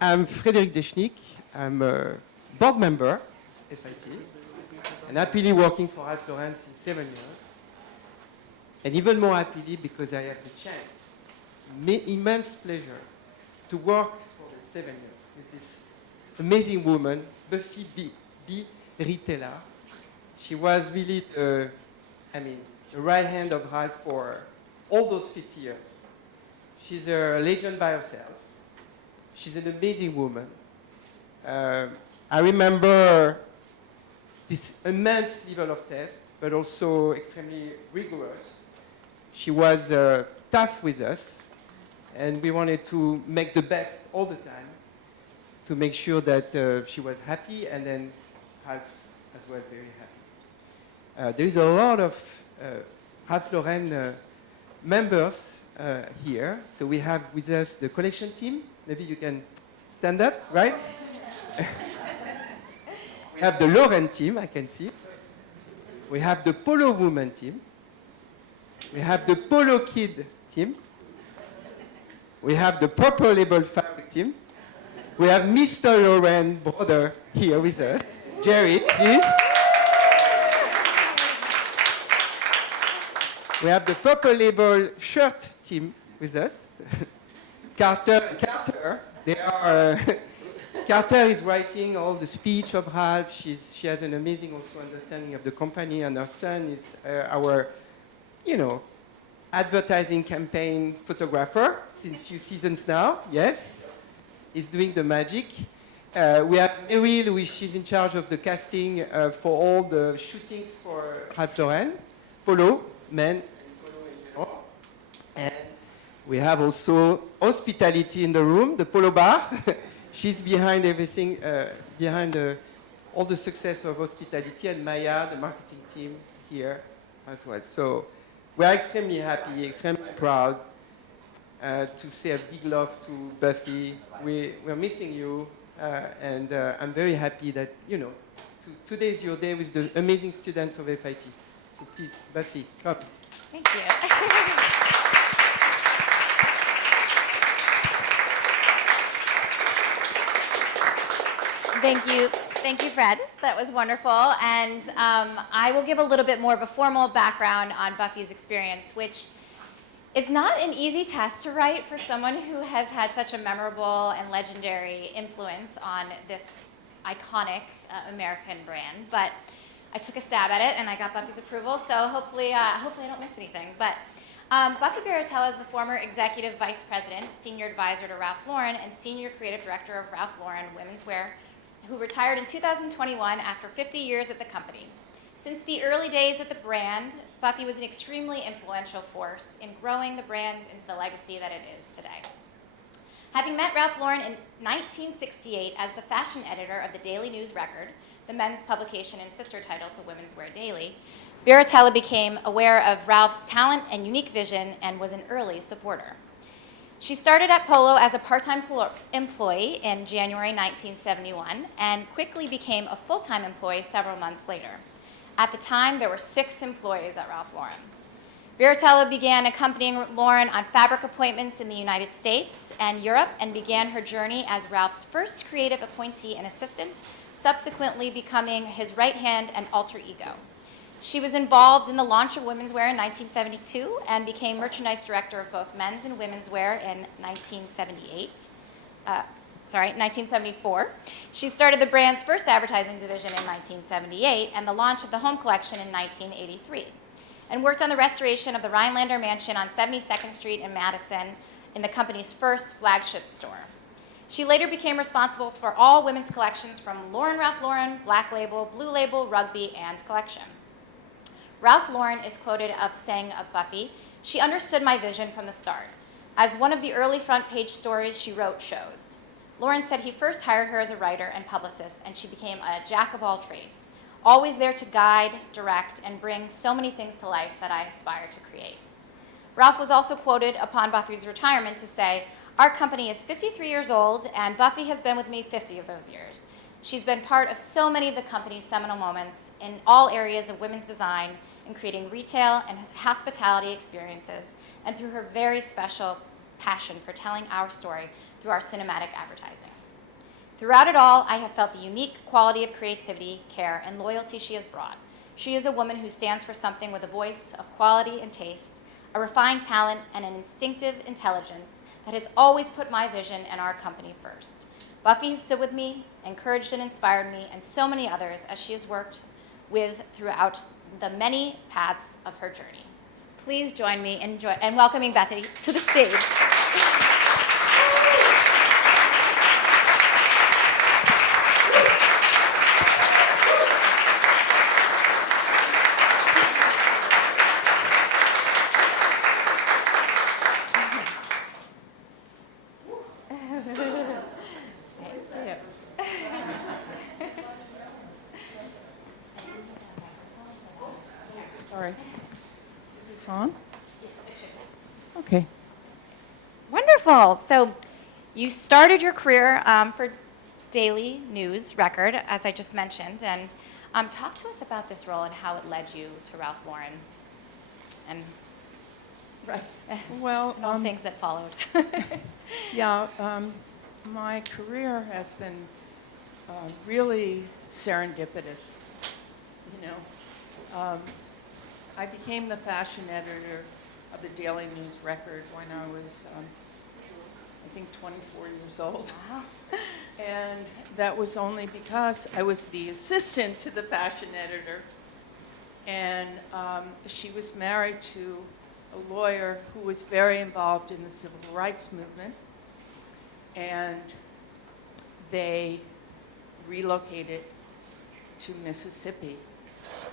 I'm Frédéric Deschnick. I'm a board member of FIT and happily working for Ralph Lauren since 7 years. And even more happily because I had the chance, immense pleasure, to work for the 7 years with this amazing woman, Buffy Birrittella. She was really the right hand of Ralph for all those 50 years. She's a legend by herself. She's an amazing woman. I remember this immense level of test, but also extremely rigorous. She was tough with us, and we wanted to make the best all the time to make sure that she was happy, and then Ralph as well very happy. There is a lot of Ralph Lauren members here. So we have with us the collection team. Maybe you can stand up, right? We have the Lauren team, I can see. We have the Polo Woman team. We have the Polo Kid team. We have the Purple Label Fabric team. We have Mr. Lauren brother here with us. Jerry, please. We have the Purple Label shirt team with us. Carter, Carter is writing all the speech of Ralph. She has an amazing also understanding of the company, and her son is our, advertising campaign photographer since a few seasons now. Yes, he's doing the magic. We have Meryl, she's in charge of the casting for all the shootings for Ralph Lauren, Polo, men, and Polo in general. And we have also hospitality in the room, the Polo Bar. She's behind everything, behind all the success of hospitality, and Maya, the marketing team here as well. So we're extremely happy, extremely proud to say a big love to Buffy. We're missing you, and I'm very happy that, today is your day with the amazing students of FIT. So please, Buffy, come. Thank you. Thank you, Fred. That was wonderful. And I will give a little bit more of a formal background on Buffy's experience, which is not an easy test to write for someone who has had such a memorable and legendary influence on this iconic American brand. But I took a stab at it, and I got Buffy's approval, so hopefully I don't miss anything. But Buffy Birrittella is the former executive vice president, senior advisor to Ralph Lauren, and senior creative director of Ralph Lauren Women's Wear, who retired in 2021 after 50 years at the company. Since the early days at the brand, Buffy was an extremely influential force in growing the brand into the legacy that it is today. Having met Ralph Lauren in 1968 as the fashion editor of the Daily News Record, the men's publication and sister title to Women's Wear Daily, Birrittella became aware of Ralph's talent and unique vision and was an early supporter. She started at Polo as a part-time employee in January 1971 and quickly became a full-time employee several months later. At the time, there were 6 employees at Ralph Lauren. Birrittella began accompanying Lauren on fabric appointments in the United States and Europe and began her journey as Ralph's first creative appointee and assistant, subsequently becoming his right hand and alter ego. She was involved in the launch of women's wear in 1972 and became merchandise director of both men's and women's wear in 1974. She started the brand's first advertising division in 1978 and the launch of the home collection in 1983, and worked on the restoration of the Rhinelander Mansion on 72nd Street in Madison in the company's first flagship store. She later became responsible for all women's collections from Ralph Lauren, Black Label, Blue Label, Rugby, and Collection. Ralph Lauren is quoted of saying of Buffy, "She understood my vision from the start. As one of the early front page stories she wrote shows. Lauren said he first hired her as a writer and publicist, and she became a jack of all trades, always there to guide, direct, and bring so many things to life that I aspire to create." Ralph was also quoted upon Buffy's retirement to say, "Our company is 53 years old, and Buffy has been with me 50 of those years. She's been part of so many of the company's seminal moments in all areas of women's design, in creating retail and hospitality experiences, and through her very special passion for telling our story through our cinematic advertising." Throughout it all, I have felt the unique quality of creativity, care, and loyalty she has brought. She is a woman who stands for something with a voice of quality and taste, a refined talent, and an instinctive intelligence that has always put my vision and our company first. Buffy has stood with me, encouraged and inspired me, and so many others as she has worked with throughout the many paths of her journey. Please join me in welcoming Buffy to the stage. Sorry. Is this on? Okay. Wonderful. So you started your career for Daily News Record, as I just mentioned, and talk to us about this role and how it led you to Ralph Lauren and Right. Well, all things that followed. yeah, my career has been really serendipitous. You know, I became the fashion editor of the Daily News Record when I was, I think, 24 years old. Wow. And that was only because I was the assistant to the fashion editor. And she was married to a lawyer who was very involved in the civil rights movement. And they relocated to Mississippi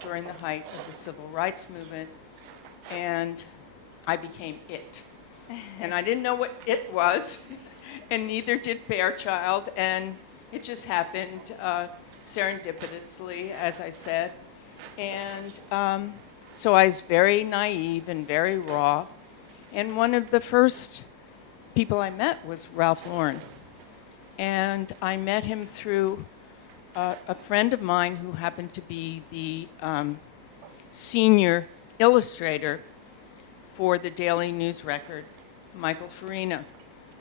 during the height of the civil rights movement. And I became it. And I didn't know what it was, and neither did Fairchild, and it just happened serendipitously, as I said. And so I was very naive and very raw. And one of the first people I met was Ralph Lauren. And I met him through a friend of mine who happened to be the senior illustrator for the Daily News Record, Michael Farina.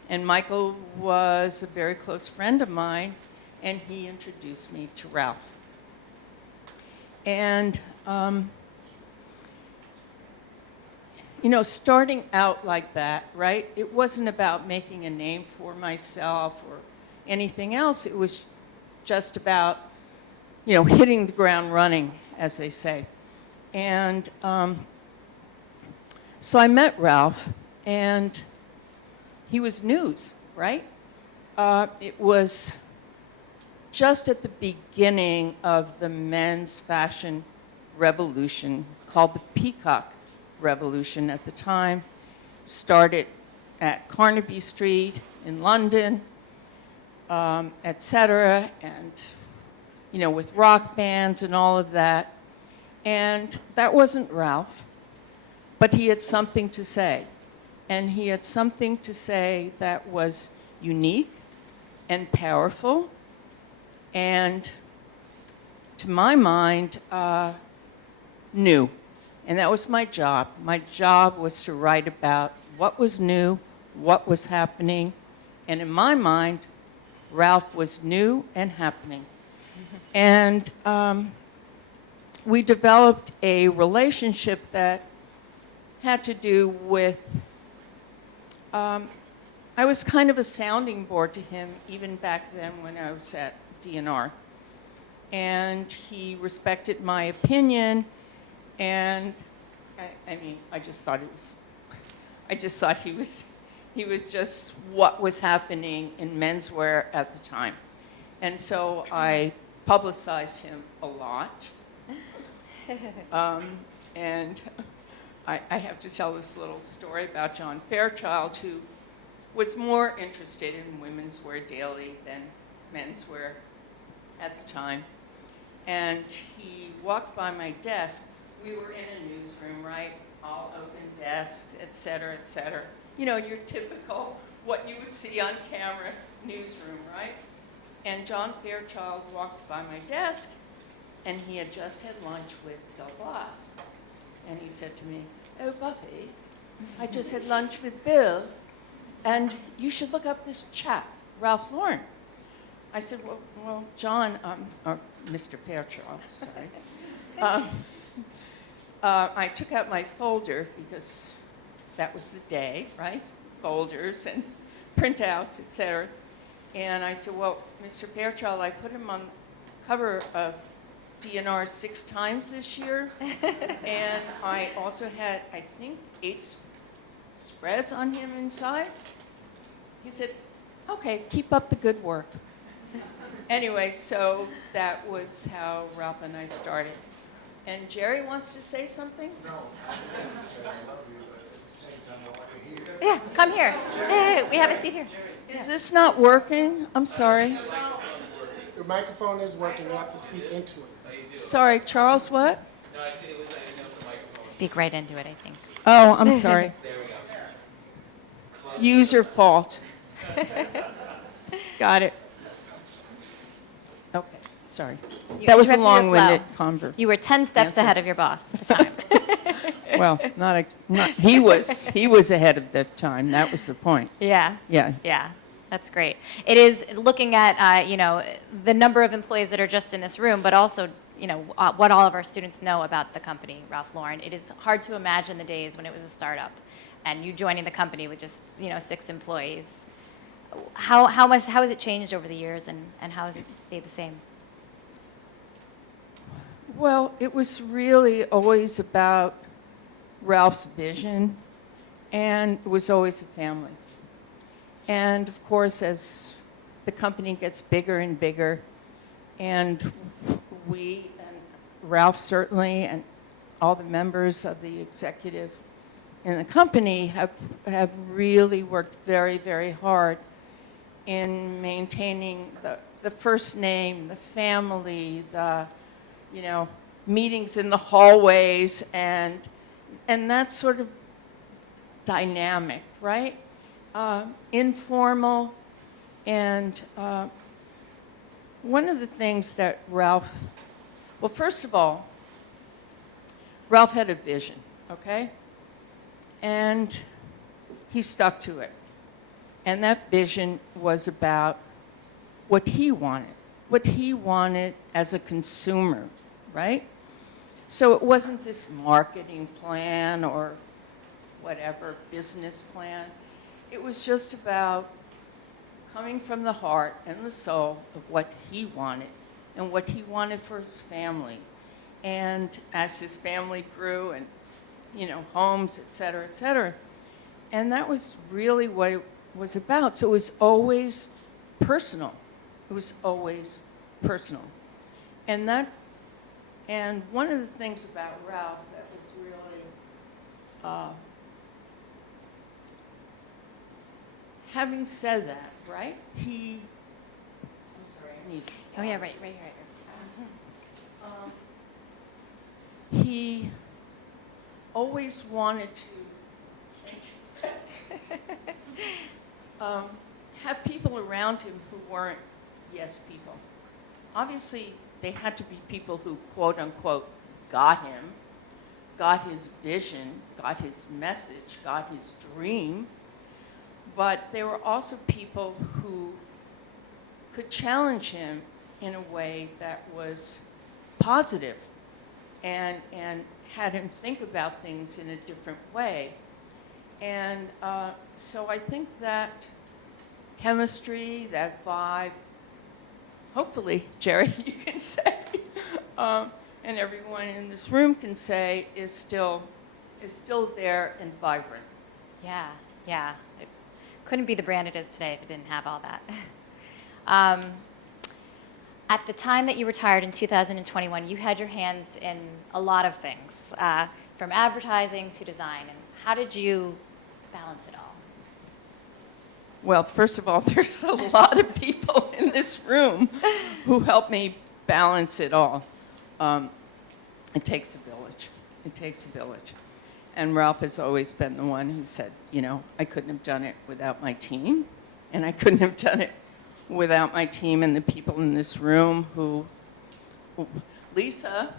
And Michael was a very close friend of mine, and he introduced me to Ralph. And, you know, starting out like that, right, it wasn't about making a name for myself or anything else. It was just about, you know, hitting the ground running, as they say. And so I met Ralph, and he was news, right? It was just at the beginning of the men's fashion revolution called the Peacock Revolution at the time. Started at Carnaby Street in London, et cetera, and, you know, with rock bands and all of that. And that wasn't Ralph, but he had something to say. And he had something to say that was unique and powerful and, to my mind, new. And that was my job. My job was to write about what was new, what was happening. And in my mind, Ralph was new and happening. And we developed a relationship that had to do with, I was kind of a sounding board to him even back then when I was at DNR. And he respected my opinion, and I mean, I just thought he was just what was happening in menswear at the time. And so I publicized him a lot. And I have to tell this little story about John Fairchild, who was more interested in women's wear daily than menswear at the time. And he walked by my desk. We were in a newsroom, right? All open desks, et cetera, et cetera. You know, your typical, what you would see on camera newsroom, right? And John Fairchild walks by my desk, and he had just had lunch with Bill Bloss. And he said to me, "Oh, Buffy, I just had lunch with Bill, and you should look up this chap, Ralph Lauren." I said, well, John, or Mr. Fairchild, sorry. I took out my folder because that was the day, right? Folders and printouts, et cetera. And I said, well, Mr. Fairchild, I put him on the cover of DNR 6 times this year. And I also had, I think, 8 spreads on him inside. He said, okay, keep up the good work. Anyway, so that was how Ralph and I started. And Jerry wants to say something? No. Yeah, come here. Hey, we have a seat here. Is this not working? I'm sorry. The microphone is working. You have to speak into it. Sorry, Charles, what? Speak right into it, I think. Oh, I'm sorry. User fault. Got it. Okay, sorry. You That was a interrupted your long-winded flow. convert. You were 10 steps Answer. ahead of your boss at the time. Well, he was ahead of the time. That was the point. Yeah. Yeah. Yeah, that's great. It is looking at, the number of employees that are just in this room, but also, what all of our students know about the company, Ralph Lauren. It is hard to imagine the days when it was a startup and you joining the company with just, 6 employees. How has it changed over the years and how has it stayed the same? Well, it was really always about Ralph's vision, and it was always a family. And of course, as the company gets bigger and bigger, and we, and Ralph certainly, and all the members of the executive in the company have really worked very, very hard in maintaining the first name, the family, the meetings in the hallways, and that sort of dynamic, right? Informal, and one of the things that well, first of all, Ralph had a vision, okay? And he stuck to it. And that vision was about what he wanted as a consumer, right? So it wasn't this marketing plan or whatever business plan. It was just about coming from the heart and the soul of what he wanted and what he wanted for his family. And as his family grew and, homes, et cetera, and that was really what it was about. So it was always personal. It was always personal. And one of the things about Ralph that was really, having said that, right? I'm sorry, I need. Oh, yeah, right. He always wanted to have people around him who weren't yes people. Obviously, they had to be people who, quote unquote, got him, got his vision, got his message, got his dream. But there were also people who could challenge him in a way that was positive and had him think about things in a different way. And so I think that chemistry, that vibe, hopefully, Jerry, you can say, and everyone in this room can say, is still there and vibrant. Yeah. It couldn't be the brand it is today if it didn't have all that. At the time that you retired in 2021, you had your hands in a lot of things, from advertising to design. And how did you balance it all? Well, first of all, there's a lot of people in this room who helped me balance it all. It takes a village. It takes a village. And Ralph has always been the one who said, I couldn't have done it without my team, and I couldn't have done it without my team and the people in this room who, Lisa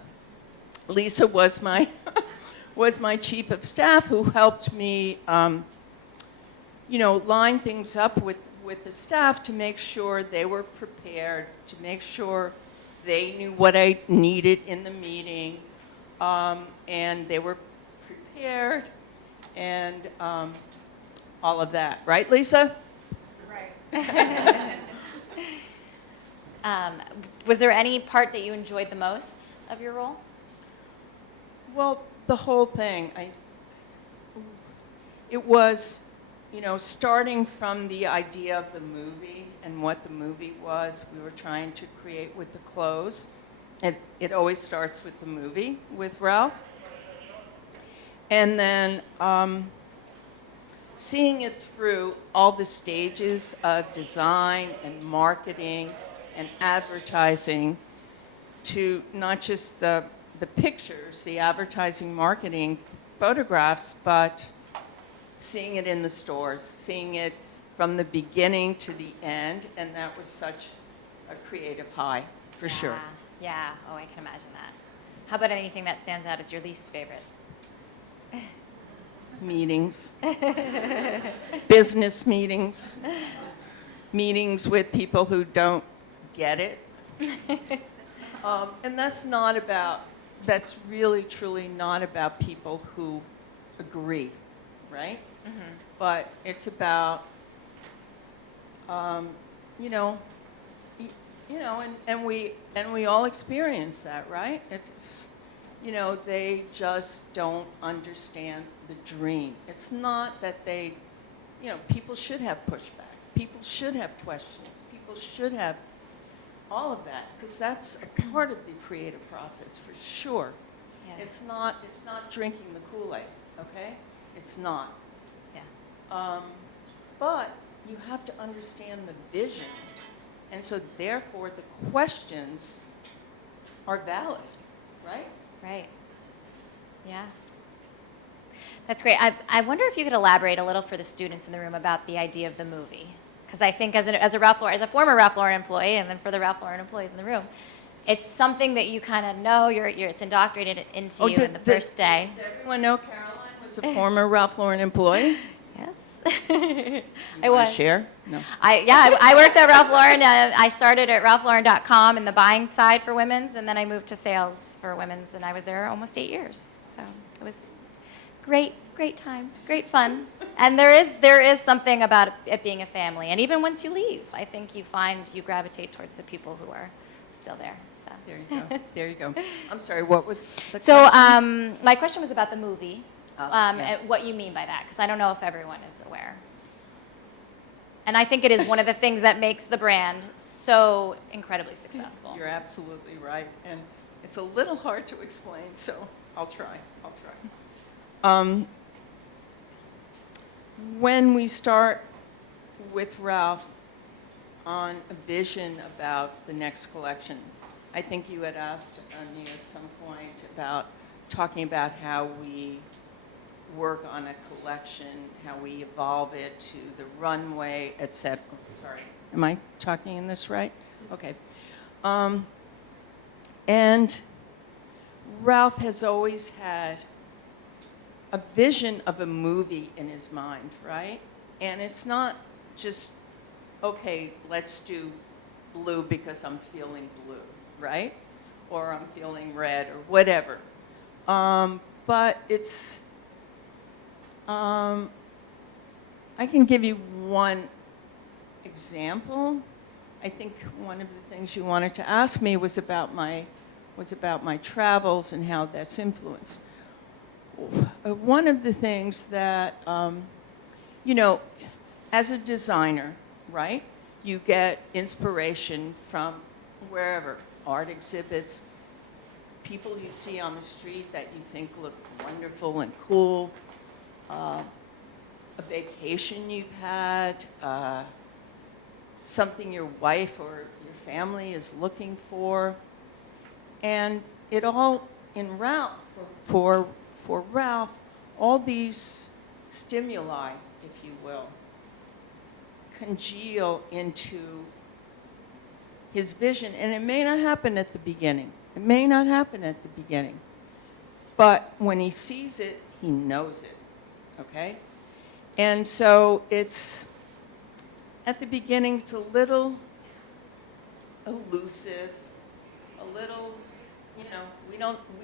was my was my chief of staff, who helped me, line things up with with the staff to make sure they were prepared, to make sure they knew what I needed in the meeting, and they were prepared, and all of that. Right, Lisa? Right. Was there any part that you enjoyed the most of your role? Well, the whole thing. It was, starting from the idea of the movie and what the movie was, we were trying to create with the clothes. It always starts with the movie, with Ralph. And then seeing it through all the stages of design and marketing and advertising to not just the pictures, the advertising, marketing, photographs, but seeing it in the stores, seeing it from the beginning to the end, and that was such a creative high, for sure. Yeah, oh, I can imagine that. How about anything that stands out as your least favorite? Meetings, business meetings, meetings with people who don't get it. And that's really, truly not about people who agree, right? Mm-hmm. But it's about, and we all experience that, right? It's they just don't understand the dream. It's not that people should have pushback. People should have questions. People should have all of that, because that's a part of the creative process for sure. Yeah. It's not drinking the Kool-Aid, okay? It's not. Yeah. But you have to understand the vision, and so therefore the questions are valid, right? Right. Yeah. That's great. I wonder if you could elaborate a little for the students in the room about the idea of the movie. Because I think as a former Ralph Lauren employee, and then for the Ralph Lauren employees in the room, it's something that you kind of know, it's indoctrinated into you in the first day. Does everyone know Caroline was a former Ralph Lauren employee? Yes. I wanna was. share? No. I worked at Ralph Lauren. I started at ralphlauren.com in the buying side for women's, and then I moved to sales for women's, and I was there almost 8 years. So it was great time, great fun. And there is something about it being a family. And even once you leave, I think you gravitate towards the people who are still there. So. There you go. I'm sorry, what was the So question? my question was about the movie, Yeah. and what you mean by that, because I don't know if everyone is aware. And I think it is one of the things that makes the brand so incredibly successful. You're absolutely right. And it's a little hard to explain, so I'll try. When we start with Ralph on a vision about the next collection, I think you had asked me at some point about talking about how we work on a collection, how we evolve it to the runway, etc. Sorry, am I talking in this right? Okay. And Ralph has always had a vision of a movie in his mind, right? And it's not just, okay, let's do blue because I'm feeling blue, right? Or I'm feeling red or whatever. But it's, I can give you one example. I think one of the things you wanted to ask me was about my travels and how that's influenced. One of the things that, as a designer, right, you get inspiration from wherever, art exhibits, people you see on the street that you think look wonderful and cool, a vacation you've had, something your wife or your family is looking for, and it all in Ralph, for Ralph, all these stimuli, if you will, congeal into his vision. And it may not happen at the beginning. But when he sees it, he knows it, okay? And so it's at the beginning, it's a little elusive, a little, we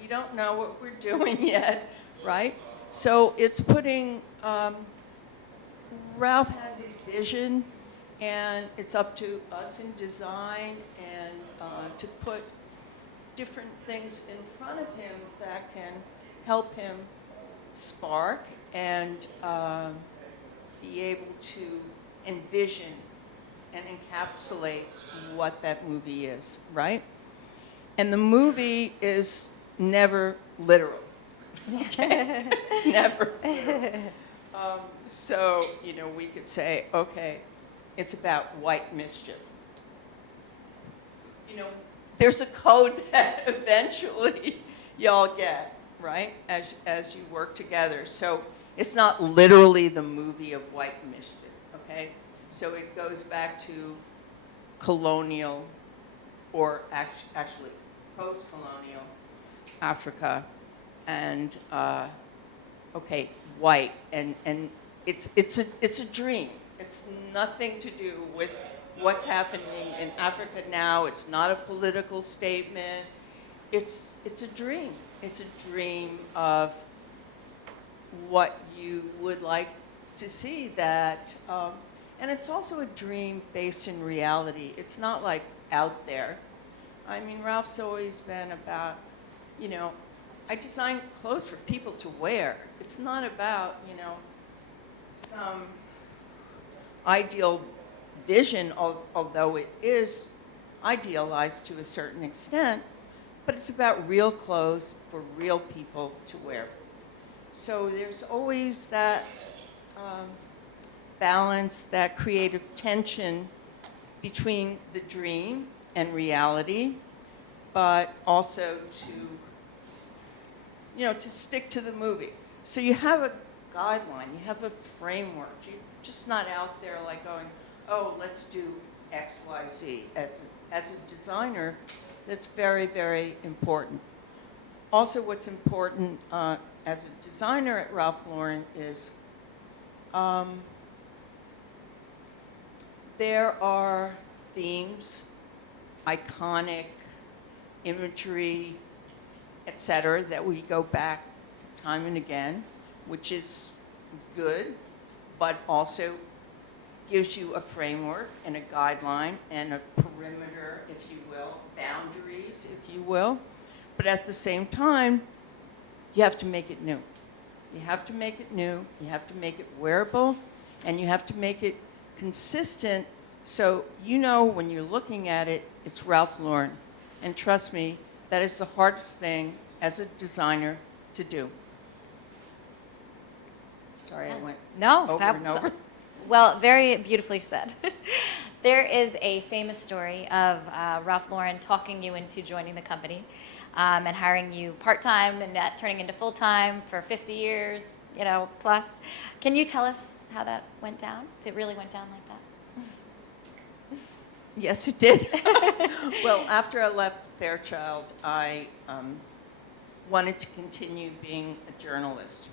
don't know what we're doing yet, right? So it's putting, Ralph has a vision, and it's up to us in design and to put different things in front of him that can help him spark and be able to envision and encapsulate what that movie is, right? And the movie is never literal, okay? Never literal. So, we could say, okay, it's about white mischief. There's a code that eventually y'all get, right, as you work together. So it's not literally the movie of white mischief, okay? So it goes back to colonial, or actually post-colonial Africa, and okay, white, and it's a dream. It's nothing to do with what's happening in Africa now. It's not a political statement. It's a dream. It's a dream of what you would like to see that, and it's also a dream based in reality. It's not like out there. I mean, Ralph's always been about, I design clothes for people to wear. It's not about, some ideal vision, although it is idealized to a certain extent, but it's about real clothes for real people to wear. So there's always that balance, that creative tension between the dream and reality, but also to stick to the movie. So you have a guideline, you have a framework. You're just not out there like going, oh, let's do X, Y, Z. As a designer, that's very, very important. Also, what's important as a designer at Ralph Lauren is there are themes, iconic imagery, etc., that we go back time and again, which is good, but also gives you a framework and a guideline and a perimeter, if you will, boundaries, if you will. But at the same time, you have to make it new. You have to make it new, you have to make it wearable, and you have to make it consistent so when you're looking at it, it's Ralph Lauren. And trust me, that is the hardest thing as a designer to do. Sorry, I went over and over. Well, very beautifully said. There is a famous story of Ralph Lauren talking you into joining the company and hiring you part-time and turning into full-time for 50 years, plus. Can you tell us how that went down? If it really went down like that? Yes, it did. Well, after I left Fairchild, I wanted to continue being a journalist.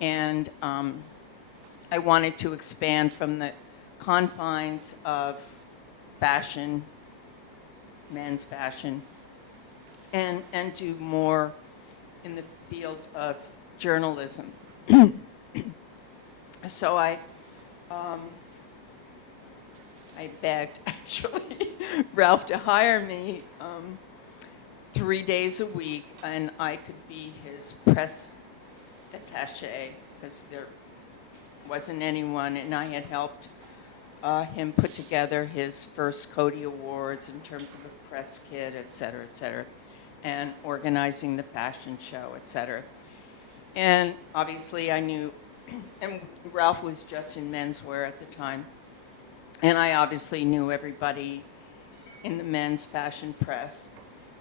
And I wanted to expand from the confines of fashion, men's fashion, and do more in the field of journalism. So I begged, actually, Ralph to hire me 3 days a week, and I could be his press attaché, because there wasn't anyone, and I had helped him put together his first Coty Awards in terms of a press kit, et cetera, and organizing the fashion show, et cetera. And obviously I knew, and Ralph was just in menswear at the time, and I obviously knew everybody in the men's fashion press.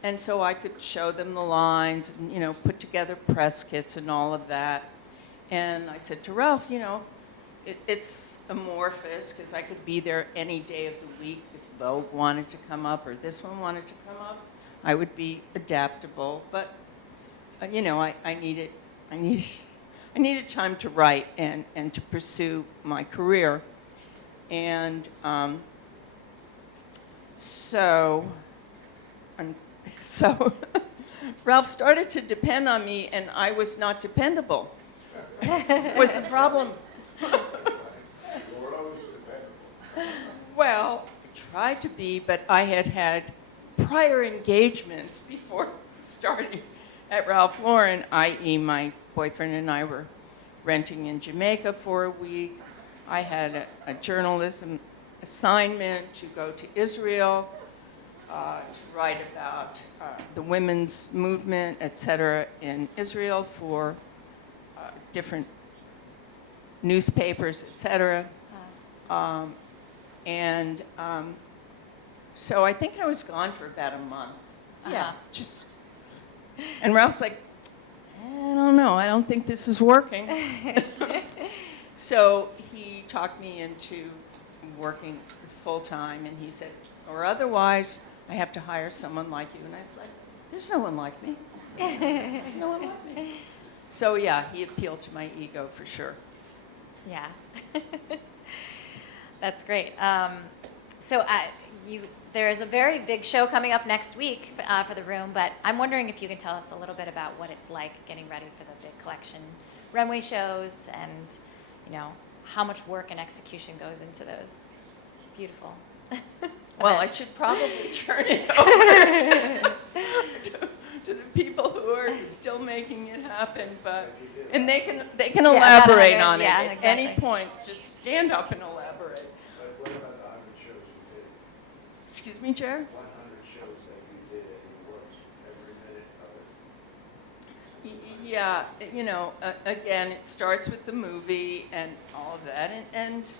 And so I could show them the lines and, put together press kits and all of that. And I said to Ralph, it's amorphous, because I could be there any day of the week. If Vogue wanted to come up or this one wanted to come up, I would be adaptable. But, I needed time to write and to pursue my career. And so Ralph started to depend on me, and I was not dependable. Was the problem? Well, tried to be, but I had had prior engagements before starting at Ralph Lauren, i.e. my boyfriend and I were renting in Jamaica for a week. I had a journalism assignment to go to Israel, to write about the women's movement, et cetera, in Israel for different newspapers, et cetera. So I think I was gone for about a month. Yeah, just. And Ralph's like, I don't know, I don't think this is working. So he talked me into working full time, and he said, or otherwise, I have to hire someone like you. And I was like, there's no one like me. No one like me. So yeah, he appealed to my ego for sure. Yeah. That's great. There is a very big show coming up next week for the room, but I'm wondering if you can tell us a little bit about what it's like getting ready for the big collection runway shows, and how much work and execution goes into those. Beautiful. Well, I should probably turn it over to the people who are still making it happen, and they can elaborate on it at any point. Just stand up and elaborate. What about the 100 shows you did? Excuse me, Jared? 100 shows that you did and you worked every minute of it. Yeah, again, it starts with the movie and all of that, and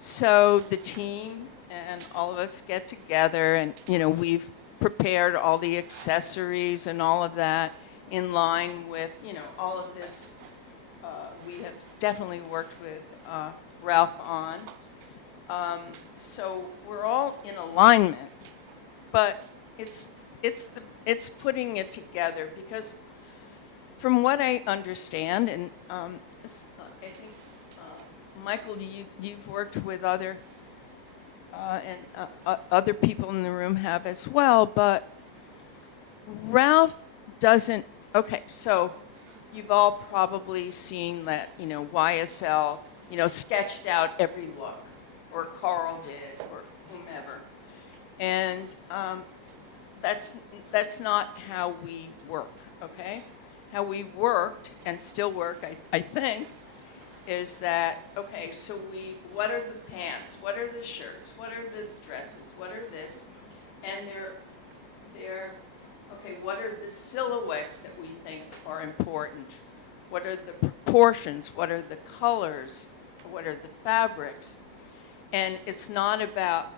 so the team and all of us get together, and we've prepared all the accessories and all of that in line with all of this. We have definitely worked with Ralph on. So we're all in alignment, but it's putting it together, because from what I understand, and I think Michael, you've worked with other other people in the room have as well, but Ralph doesn't. Okay, so you've all probably seen that YSL sketched out every look, or Carl did, or whomever. And that's not how we work, okay? How we worked, and still work, I think, is that, okay, so what are the pants, what are the shirts, what are the dresses, what are this? And they're okay, what are the silhouettes that we think are important? What are the proportions? What are the colors? What are the fabrics? And it's not about,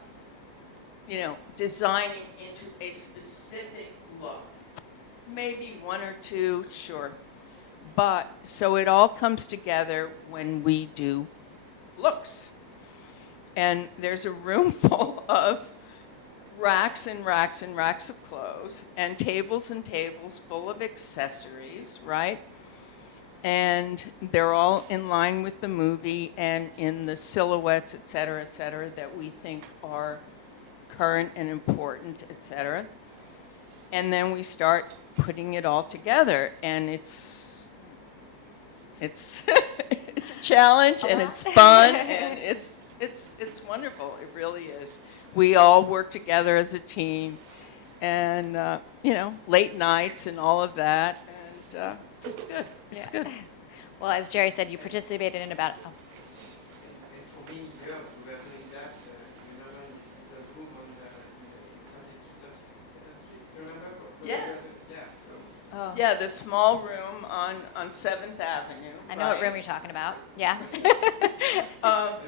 designing into a specific look. Maybe one or two, sure. But, so it all comes together when we do looks. And there's a room full of racks and racks and racks of clothes, and tables full of accessories, right? And they're all in line with the movie and in the silhouettes, et cetera, that we think are current and important, et cetera. And then we start putting it all together, and it's it's a challenge, and it's fun, and it's wonderful. It really is. We all work together as a team, and late nights and all of that, and it's good. It's good. Well, as Jerry said, you participated in about. And for many years, we were doing that. The room on the 37th Street, remember? Yes. Yeah, so. Oh. Yeah, the small room on 7th Avenue. I know what room you're talking about. Yeah. I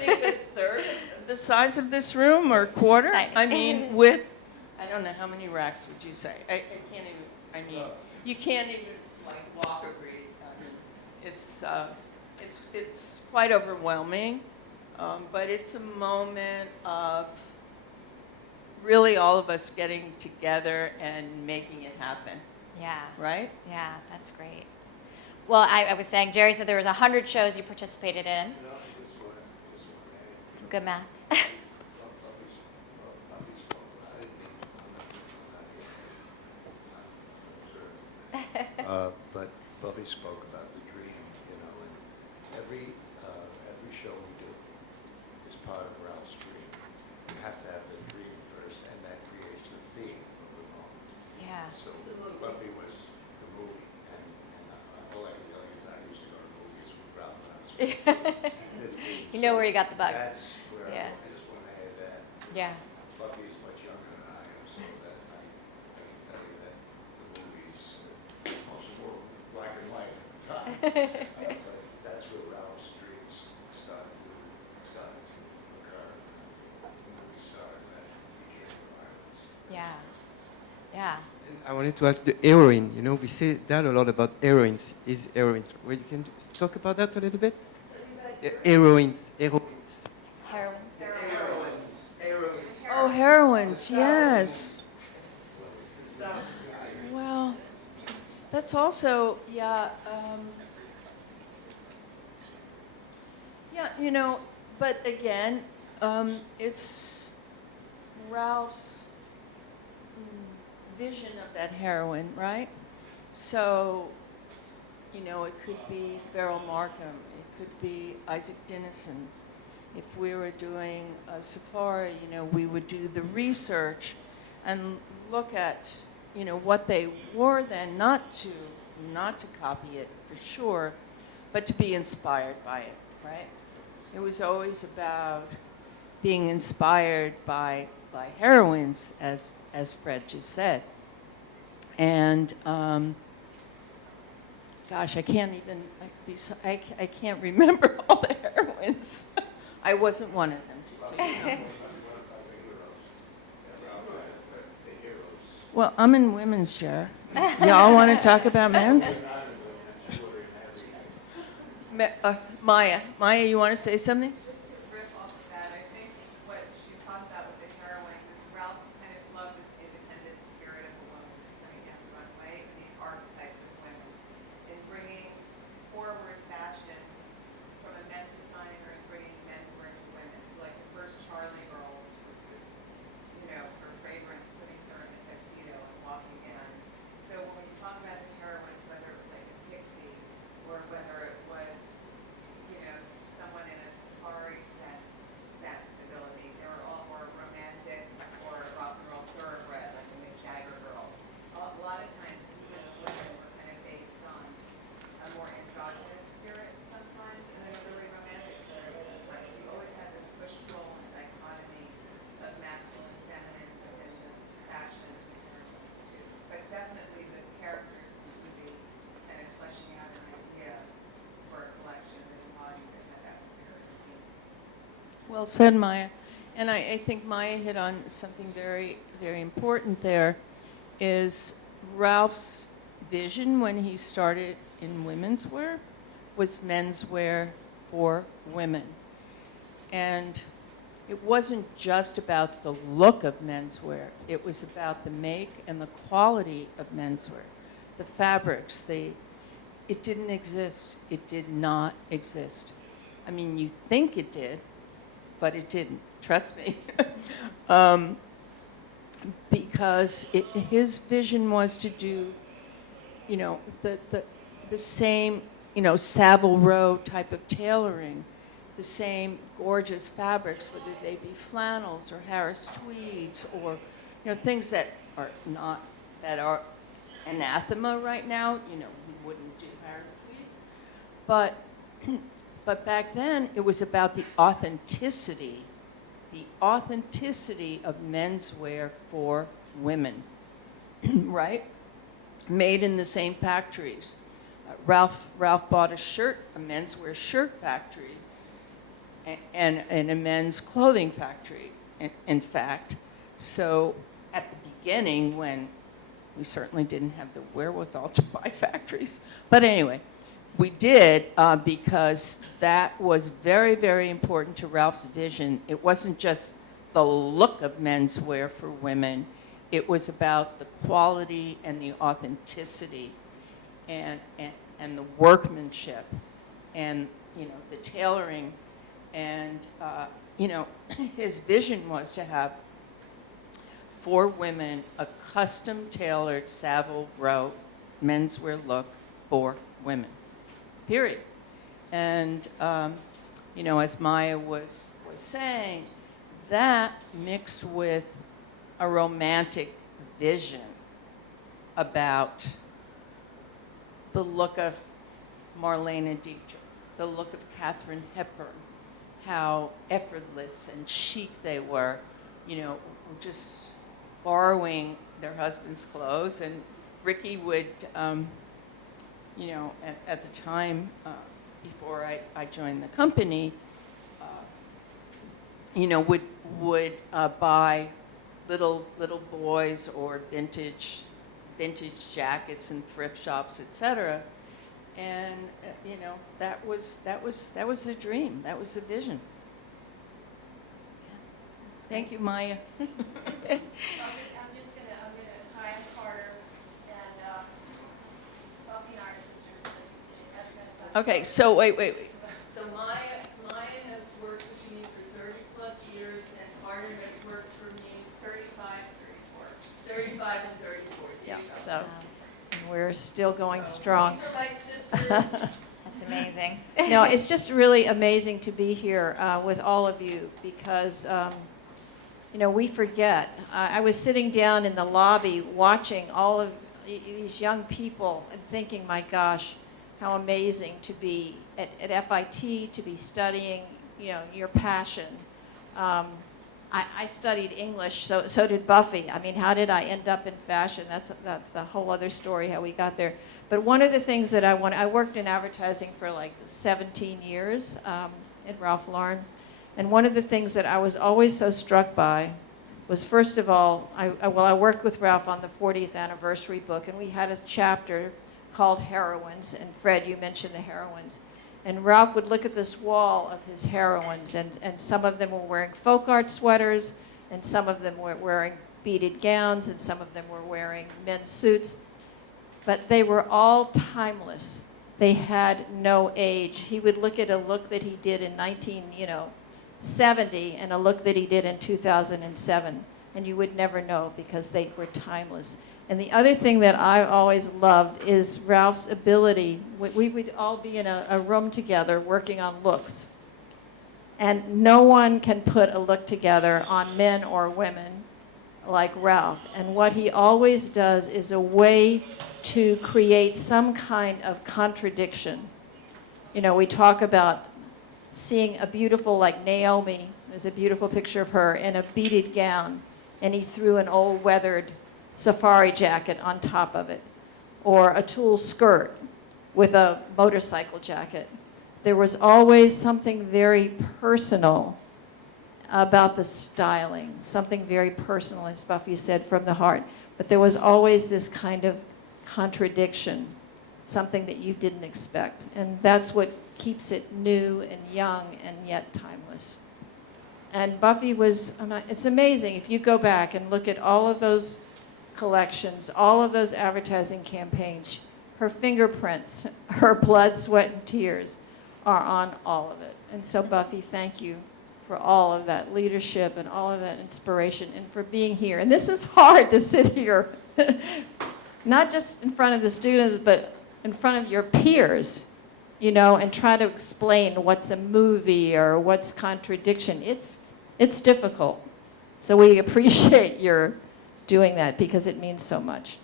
think a third the size of this room, or a quarter. Tiny. I mean, with, I don't know, how many racks would you say? I can't even, you can't even walk or breathe. It's quite overwhelming, but it's a moment of really all of us getting together and making it happen. Yeah. Right? Yeah, that's great. well, I was saying, Jerry said there was 100 shows you participated in. You know, I just want to add, Some good math. Buffy's spoke, I didn't mean, I'm not, but Buffy spoke about the dream, you know, and every show we do is part of Ralph's dream. You have to have the dream first, and that creates the theme of the moment. Yeah. So Buffy was the movie, and all I can tell you is I used to go to movies with Ralph when I was 15. You know where you got the bug. That's where Yeah. I just want to add that. Yeah. Buffy is much younger than I am, so that I can tell you that the movies, most were black and white at the time. But that's where Ralph's dreams started to occur. Movie stars that became idols. Yeah. Yeah. I wanted to ask the heroine. You know, we say that a lot about heroines. Is heroines? Well, you can talk about that a little bit. Heroines. Heroines. Heroin. Heroines. Oh, heroines, yes. Well, that's also, yeah, yeah, you know, but again, it's Ralph's vision of that heroine, right? So, you know, it could be Beryl Markham, it could be Isaac Dinesen. If we were doing a safari, you know, we would do the research and look at, you know, what they wore then, not to copy it for sure, but to be inspired by it, right? It was always about being inspired by heroines, as Fred just said. And gosh, I can't remember all the heroines. I wasn't one of them, just so you know. Well, I'm in women's chair. Y'all want to talk about men's? Maya, you want to say something? Just to riff off of that, I think what she's talking about with the heroines is Ralph kind of loved this independent spirit of a woman coming down the runway, and these archetypes of women, and bringing forward fashion from a men's designer and bringing menswear to women. So like the first Charlie girl, which was this, you know, her fragrance, putting her in a tuxedo and walking in. So when we talk about the heroines, whether it was like a pixie or whether it was, you know, someone in a safari sensibility. They were all more romantic or rock and roll thoroughbred, like the Mick Jagger girl. A lot of times, even the women were kind of based on a more androgynous spirit sometimes, and then a really romantic spirit sometimes. So you always had this push-pull and dichotomy of masculine and feminine within the fashion of the characters too. But definitely the characters would be kind of fleshing out an idea for a collection that embodied that had that spirit. Well said, Maya. And I think Maya hit on something very, very important there, is Ralph's vision when he started in women's wear was menswear for women. And it wasn't just about the look of menswear. It was about the make and the quality of menswear. The fabrics, it didn't exist. It did not exist. I mean, you think it did, but it didn't. Trust me. Because his vision was to do, you know, the same, you know, Savile Row type of tailoring, the same gorgeous fabrics, whether they be flannels or Harris tweeds or, you know, things that are not, that are anathema right now. You know, we wouldn't do Harris tweeds. But back then, it was about the authenticity of menswear for women, right? Made in the same factories. Ralph bought a shirt, a menswear shirt factory, and a men's clothing factory, in fact. So at the beginning, when we certainly didn't have the wherewithal to buy factories, but anyway, we did because that was very, very important to Ralph's vision. It wasn't just the look of menswear for women. It was about the quality and the authenticity. And and the workmanship and, you know, the tailoring. And, you know, his vision was to have for women a custom-tailored Savile Row menswear look for women, period. And, you know, as Maya was saying, that mixed with a romantic vision about the look of Marlene Dietrich, the look of Katharine Hepburn, how effortless and chic they were, you know, just borrowing their husband's clothes. And Ricky would, you know, at the time, before I joined the company, you know, would buy little boys or vintage jackets in thrift shops, etc. And you know, that was the dream. That was the vision. Thank you, Maya. I'm hi, I'm Carter, and Buffy and I are sisters. That's gonna sound Okay, so wait. So Maya has worked with me for 30 plus years, and Carter has worked for me 35 and 34. Yeah, There you go. so and we're still going strong. These are my sisters. That's amazing. No, it's just really amazing to be here with all of you because, you know, we forget. I was sitting down in the lobby watching all of these young people and thinking, my gosh, how amazing to be at FIT, to be studying, you know, your passion. I studied English, so did Buffy. I mean, how did I end up in fashion? That's a whole other story how we got there. But one of the things that I worked in advertising for like 17 years at Ralph Lauren. And one of the things that I was always so struck by was, first of all, I worked with Ralph on the 40th anniversary book, and we had a chapter called Heroines, and Fred, you mentioned the heroines. And Ralph would look at this wall of his heroines, and some of them were wearing folk art sweaters, and some of them were wearing beaded gowns, and some of them were wearing men's suits. But they were all timeless. They had no age. He would look at a look that he did in 1970 and a look that he did in 2007, and you would never know because they were timeless. And the other thing that I always loved is Ralph's ability. We would all be in a room together working on looks. And no one can put a look together on men or women like Ralph. And what he always does is a way to create some kind of contradiction. You know, we talk about seeing a beautiful, like Naomi, there's a beautiful picture of her in a beaded gown, and he threw an old weathered safari jacket on top of it, or a tulle skirt with a motorcycle jacket. There was always something very personal about the styling, something very personal, as Buffy said, from the heart. But there was always this kind of contradiction, something that you didn't expect. And that's what keeps it new and young and yet timeless. And Buffy was, it's amazing, if you go back and look at all of those collections, all of those advertising campaigns, her fingerprints, her blood, sweat, and tears are on all of it. And so Buffy, thank you for all of that leadership and all of that inspiration and for being here. And this is hard to sit here, not just in front of the students, but in front of your peers, you know, and try to explain what's a movie or what's contradiction. It's difficult. So we appreciate your doing that because it means so much.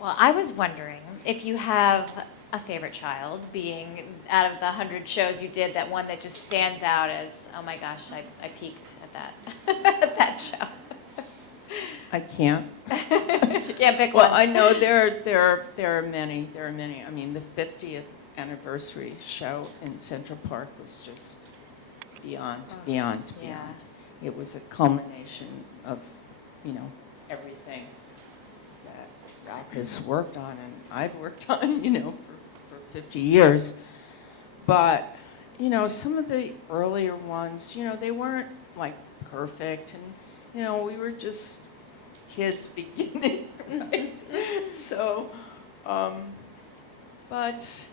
Well, I was wondering if you have a favorite child, being out of the 100 shows you did, that one that just stands out as, oh my gosh, I peaked at that, at that show. I can't. You can't pick Well, one. I know there are many. I mean, the 50th anniversary show in Central Park was just beyond. Yeah. It was a culmination of, you know, everything that Ralph has worked on and I've worked on, you know, for 50 years. But, you know, some of the earlier ones, you know, they weren't like perfect, and we were just kids beginning, right? So, but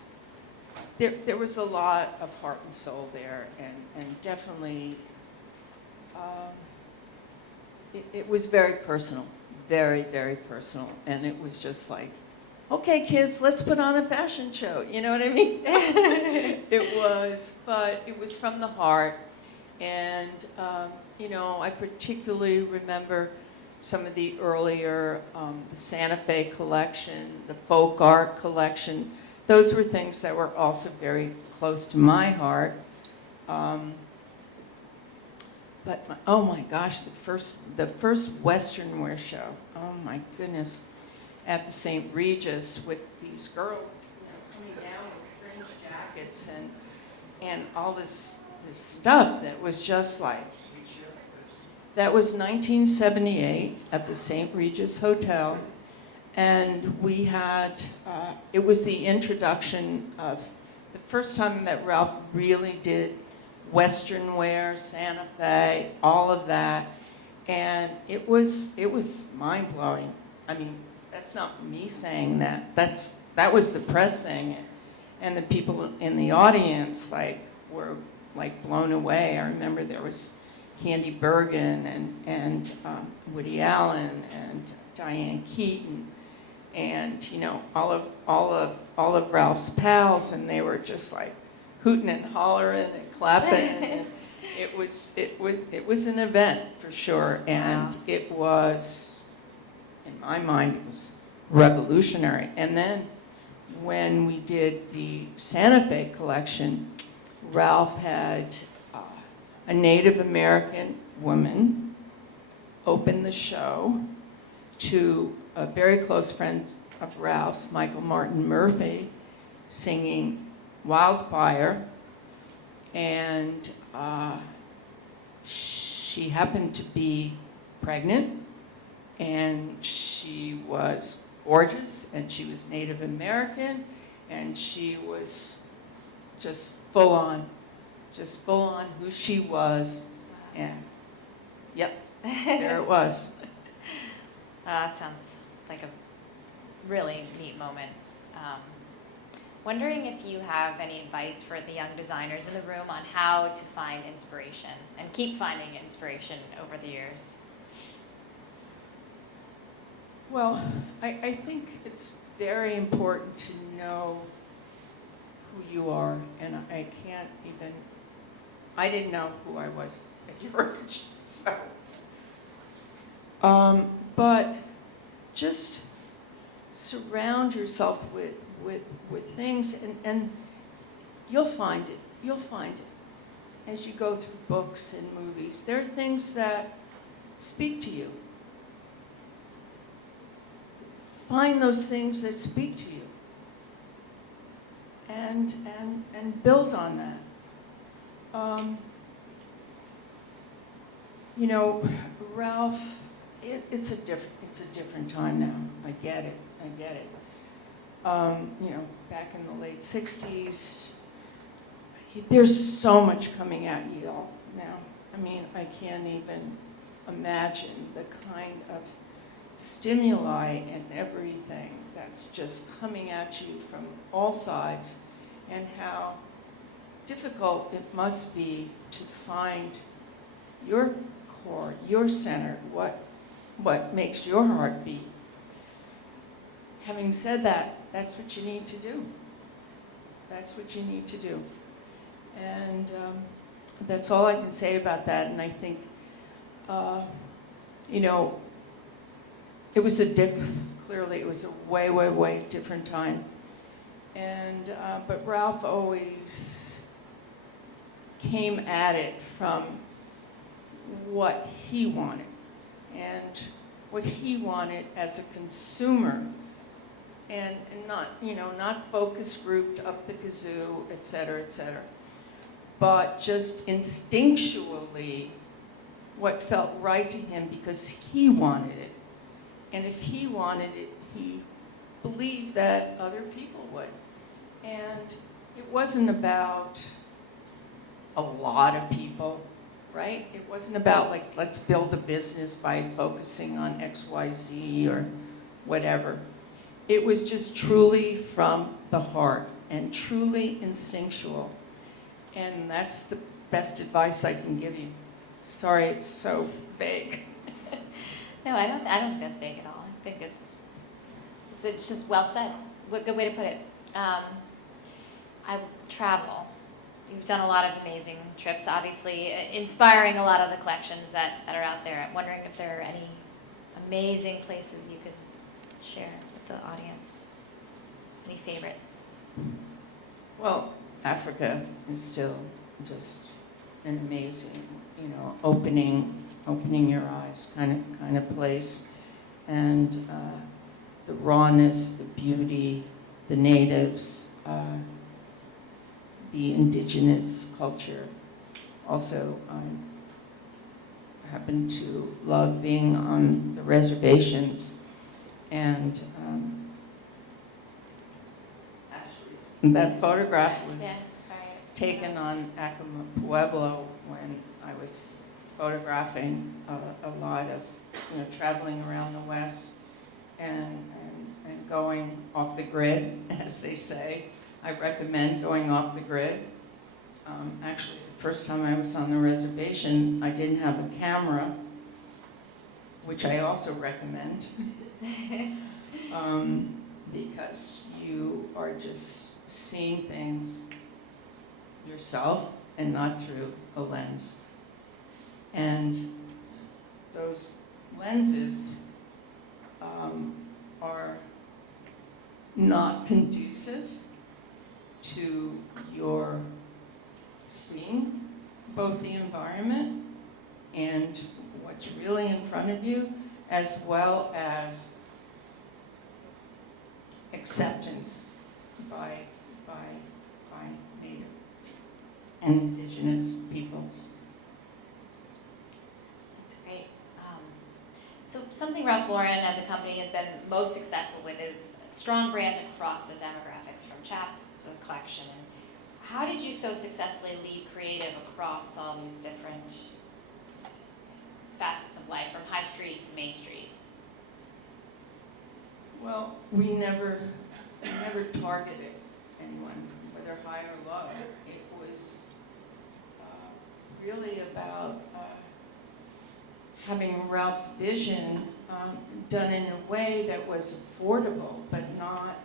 there was a lot of heart and soul there, and definitely it was very personal, very, very personal, and it was just like, okay, kids, let's put on a fashion show. You know what I mean? But it was from the heart. And, I particularly remember some of the earlier, the Santa Fe collection, the folk art collection. Those were things that were also very close to my heart. Oh my gosh, the first Western wear show, oh my goodness, at the St. Regis with these girls, coming down with fringe jackets and all this stuff that was just like, that was 1978 at the St. Regis Hotel, and we had, it was the introduction of, the first time that Ralph really did Western wear, Santa Fe, all of that, and it was mind-blowing. I mean, that's not me saying that. That was the press saying it, and the people in the audience were blown away. I remember there was Candy Bergen and Woody Allen and Diane Keaton, and all of Ralph's pals, and they were just like hooting and hollering and clapping. And it was an event for sure, and Wow. It was, in my mind, it was revolutionary. And then when we did the Santa Fe collection, Ralph had a Native American woman open the show to a very close friend of Ralph's, Michael Martin Murphy, singing Wildfire. And she happened to be pregnant, and she was gorgeous, and she was Native American, and she was just full on who she was, and yep, there it was. That sounds like a really neat moment. Wondering if you have any advice for the young designers in the room on how to find inspiration and keep finding inspiration over the years. Well, I think it's very important to know who you are, and I didn't know who I was at your age, so. But just surround yourself with things, and you'll find it. You'll find it as you go through books and movies. There are things that speak to you. Find those things that speak to you, and build on that. Ralph, it's a different time now. I get it. Back in the late 60s, there's so much coming at you all now. I mean, I can't even imagine the kind of stimuli and everything that's just coming at you from all sides, and how difficult it must be to find your core, your center, what makes your heart beat. Having said that, that's what you need to do. That's what you need to do. And that's all I can say about that. And I think, it was clearly it was a way, way, way different time. And, but Ralph always came at it from what he wanted, and what he wanted as a consumer, and not focus grouped up the kazoo, et cetera, but just instinctually what felt right to him because he wanted it. And if he wanted it, he believed that other people would. And it wasn't about a lot of people, right? It wasn't about like, let's build a business by focusing on X, Y, Z or whatever. It was just truly from the heart and truly instinctual. And that's the best advice I can give you. Sorry, it's so vague. No, I don't think that's vague at all. I think it's just well said. What good way to put it. I travel. You've done a lot of amazing trips, obviously, inspiring a lot of the collections that are out there. I'm wondering if there are any amazing places you could share with the audience. Any favorites? Well, Africa is still just an amazing, opening your eyes kind of place. And the rawness, the beauty, the natives, the indigenous culture. Also, I happen to love being on the reservations, and actually, that photograph was taken on Acoma Pueblo when I was photographing a lot of, traveling around the West and going off the grid, as they say. I recommend going off the grid. Actually, the first time I was on the reservation, I didn't have a camera, which I also recommend, because you are just seeing things yourself and not through a lens. And those lenses are not conducive to your seeing both the environment and what's really in front of you, as well as acceptance by Native and Indigenous peoples. That's great. So something Ralph Lauren as a company has been most successful with is strong brands across the demographics, from chaps to the collection. And how did you so successfully lead creative across all these different facets of life, from high street to main street? Well, we never targeted anyone, whether high or low. It was really about having Ralph's vision done in a way that was affordable, but not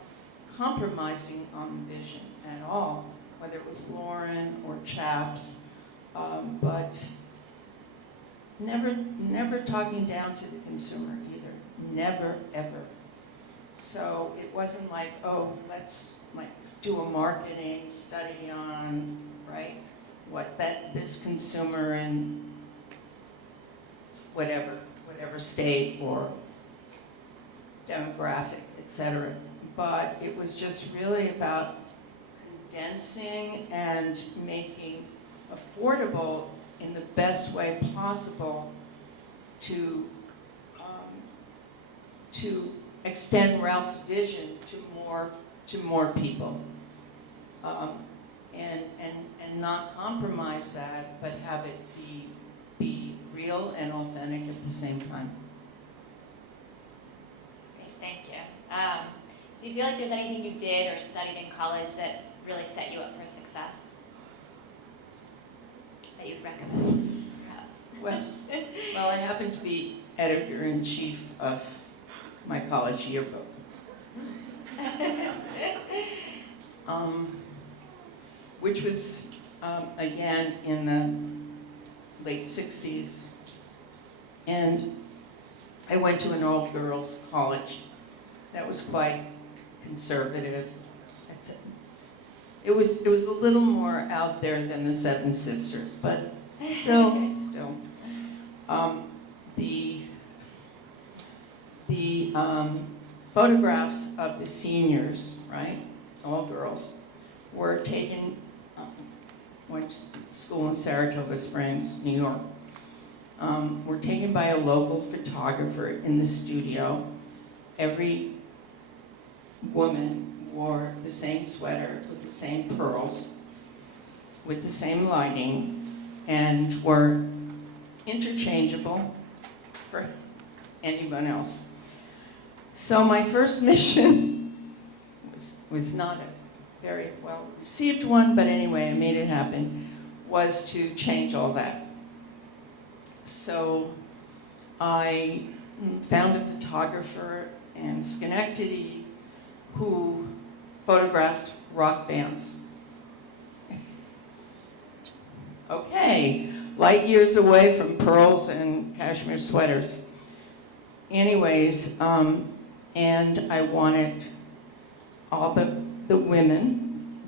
compromising on the vision at all, whether it was Lauren or Chaps, but never talking down to the consumer either, never, ever. So it wasn't like, oh, let's do a marketing study on, right, what this consumer in whatever state or demographic, etc. But it was just really about condensing and making affordable in the best way possible to extend Ralph's vision to more people, and not compromise that, but have it be real and authentic at the same time. That's great, thank you. Do you feel like there's anything you did or studied in college that really set you up for success that you'd recommend, perhaps? Well, I happen to be editor-in-chief of my college yearbook. Which was, again, in the late 60s. And I went to an all-girls college that was quite conservative. It was a little more out there than the Seven Sisters, but still. The photographs of the seniors, right, all girls, were taken, went to school in Saratoga Springs, New York, were taken by a local photographer in the studio. Every woman wore the same sweater with the same pearls, with the same lighting, and were interchangeable for anyone else. So my first mission was not a very well received one, but anyway, I made it happen, was to change all that. So I found a photographer in Schenectady who photographed rock bands. Okay, light years away from pearls and cashmere sweaters. Anyways, and I wanted all the women,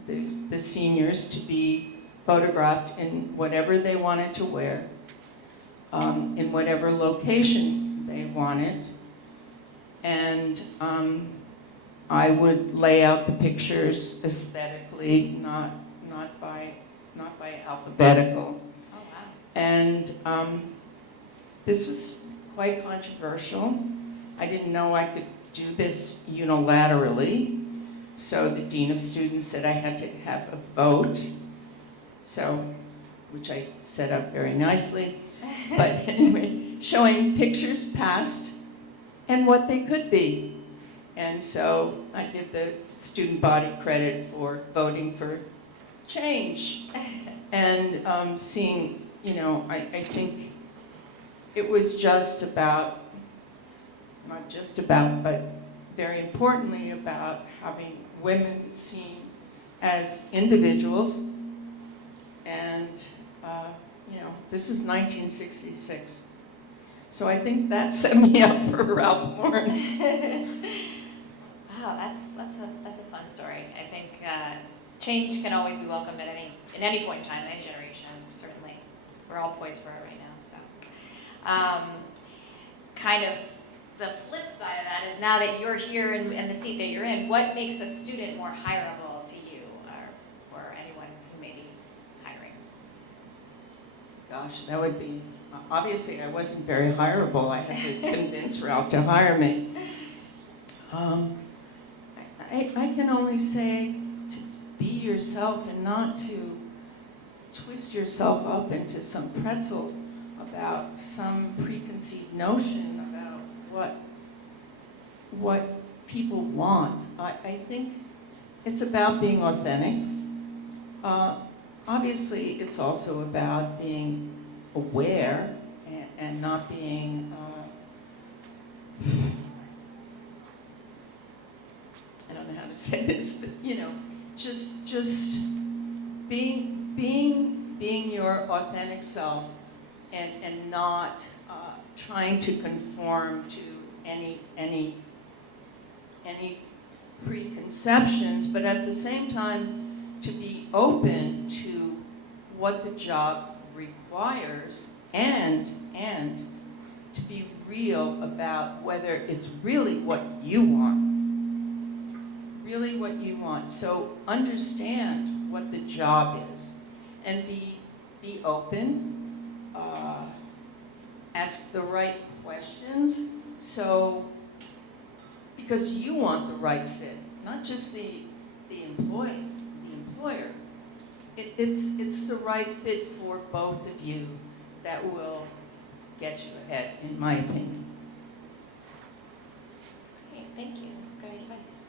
the seniors, to be photographed in whatever they wanted to wear, in whatever location they wanted. And I would lay out the pictures aesthetically, not by alphabetical. Oh, wow. And this was quite controversial. I didn't know I could do this unilaterally. So the dean of students said I had to have a vote, which I set up very nicely. But anyway, showing pictures past and what they could be. And so I give the student body credit for voting for change. And seeing, I think it was just about, not just about, but very importantly about having women seen as individuals. And, this is 1966. So I think that set me up for Ralph Lauren. Wow, that's a fun story. I think change can always be welcomed at any point in time, any generation. Certainly, we're all poised for it right now. So, kind of the flip side of that is now that you're here in the seat that you're in, what makes a student more hireable to you, or anyone who may be hiring? Gosh, that would be, obviously I wasn't very hireable. I had to convince Ralph to hire me. I can only say to be yourself and not to twist yourself up into some pretzel about some preconceived notion about what people want. I think it's about being authentic. Obviously, it's also about being aware and not being, I don't know how to say this, but just being your authentic self and not trying to conform to any preconceptions, but at the same time to be open to what the job requires and to be real about whether it's really what you want. Really what you want. So understand what the job is and be open, ask the right questions, because you want the right fit, not just the employer. It's the right fit for both of you that will get you ahead, in my opinion. That's great. Thank you. That's great advice.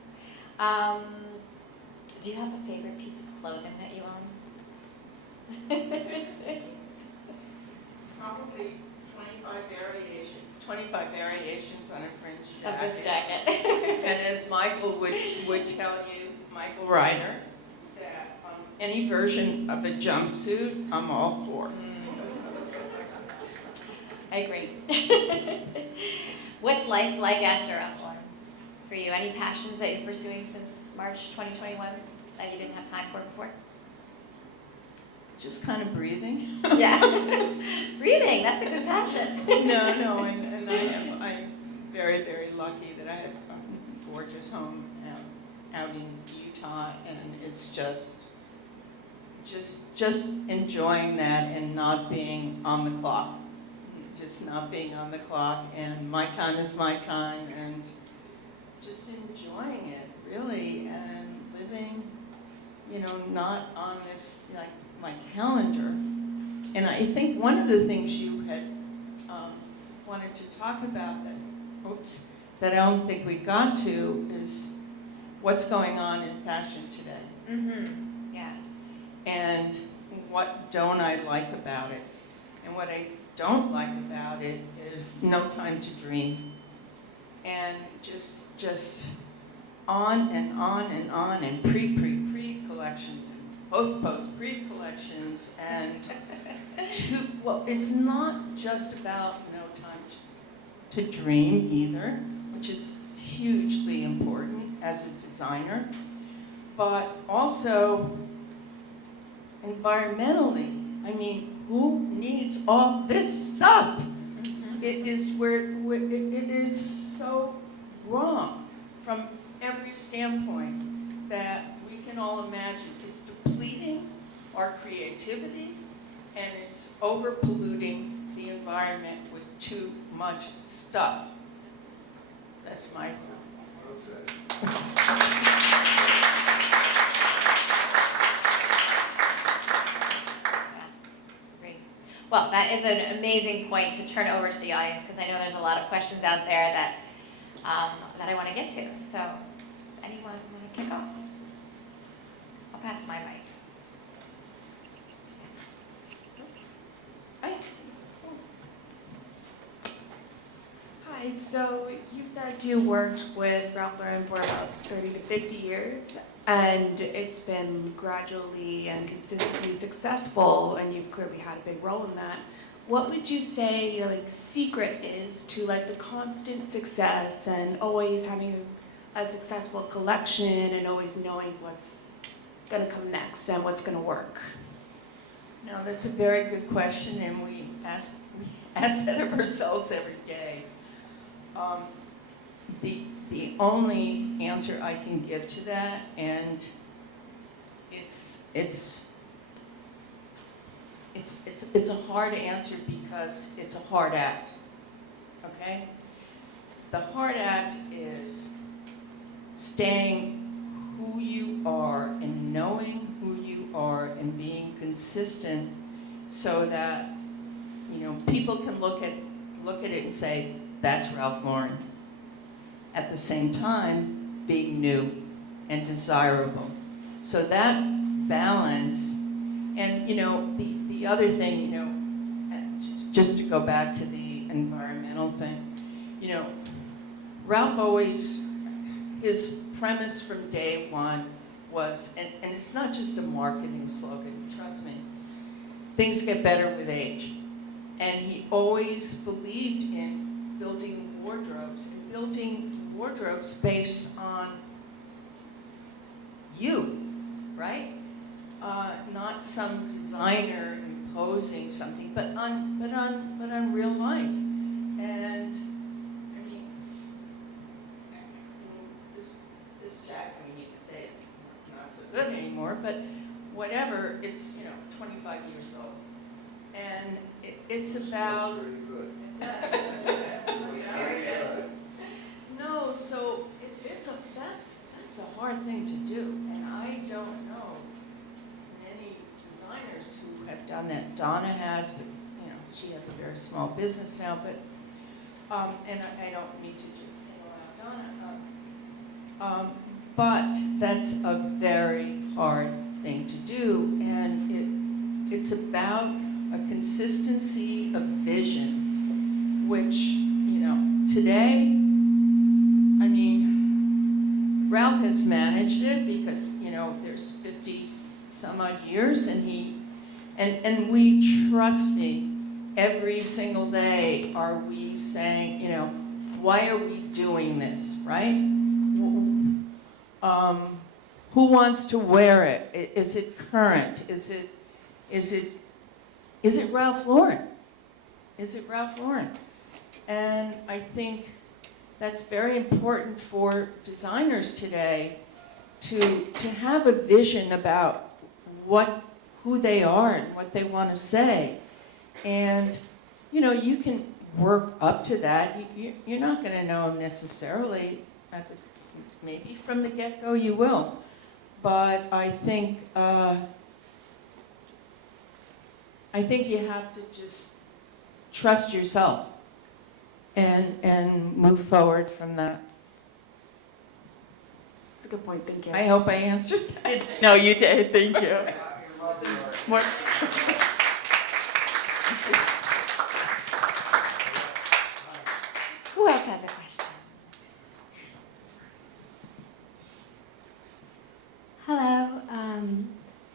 Do you have a favorite piece of clothing that you own? Probably 25 variations on a fringe jacket. Of this jacket. And as Michael would tell you, Michael Reiner, that any version of a jumpsuit, I'm all for. I agree. What's life like after Ralph Lauren for you? Any passions that you're pursuing since March 2021 that you didn't have time for before? Just kind of breathing. Yeah. Breathing, that's a good passion. No, and I'm very, very lucky that I have a gorgeous home out in Utah, and it's just enjoying that and not being on the clock. Just not being on the clock, and my time is my time, and just enjoying it, really, and living, not on this, like, my calendar. And I think one of the things you had wanted to talk about that I don't think we got to is what's going on in fashion today. Mm-hmm. Yeah. And what don't I like about it? And what I don't like about it is no time to dream. And just on and on and on, and pre collections, post pre collections, and well, it's not just about no time to dream either, which is hugely important as a designer, but also environmentally. I mean, who needs all this stuff? It is it is so wrong from every standpoint that we can all imagine. It's depleting our creativity, and it's over polluting the environment with too much stuff. That's my Well said. Great. Well, that is an amazing point to turn over to the audience, because I know there's a lot of questions out there that that I want to get to. So, does anyone want to kick off? I'll pass my mic. Hi. Hi, so you said you worked with Ralph Lauren for about 30 to 50 years, and it's been gradually and consistently successful, and you've clearly had a big role in that. What would you say your secret is to the constant success and always having a successful collection and always knowing what's going to come next and what's going to work? No, that's a very good question, and we ask that of ourselves every day. The only answer I can give to that, and it's a hard answer because it's a hard act. Okay? The hard act is staying who you are and knowing who you are and being consistent, so that people can look at it and say, that's Ralph Lauren. At the same time, being new and desirable. So that balance, and the other thing, just to go back to the environmental thing, Ralph always, his premise from day one was, and it's not just a marketing slogan, trust me, things get better with age. And he always believed in building wardrobes, and building wardrobes based on you, right? Not some designer imposing something, but on real life. And I mean, this jacket, you could say it's not so good anymore, but whatever, it's 25 years old, and it's about. That's pretty good. Very good. No, so that's a hard thing to do, and I don't know many designers who have done that. Donna has, but she has a very small business now. But and I don't need to just single out Donna. But that's a very hard thing to do, and it's about a consistency of vision, which today. I mean, Ralph has managed it because, there's 50 some odd years, and we, trust me, every single day are we saying, why are we doing this, right? Who wants to wear it? Is it current? Is it Ralph Lauren? Is it Ralph Lauren? And I think that's very important for designers today to have a vision about who they are and what they want to say. And you can work up to that. You're not going to know necessarily maybe from the get-go you will, but I think you have to just trust yourself and move forward from that. That's a good point. Thank you. I hope I answered that. No, you did. Thank you. More. Who else has a question? Hello.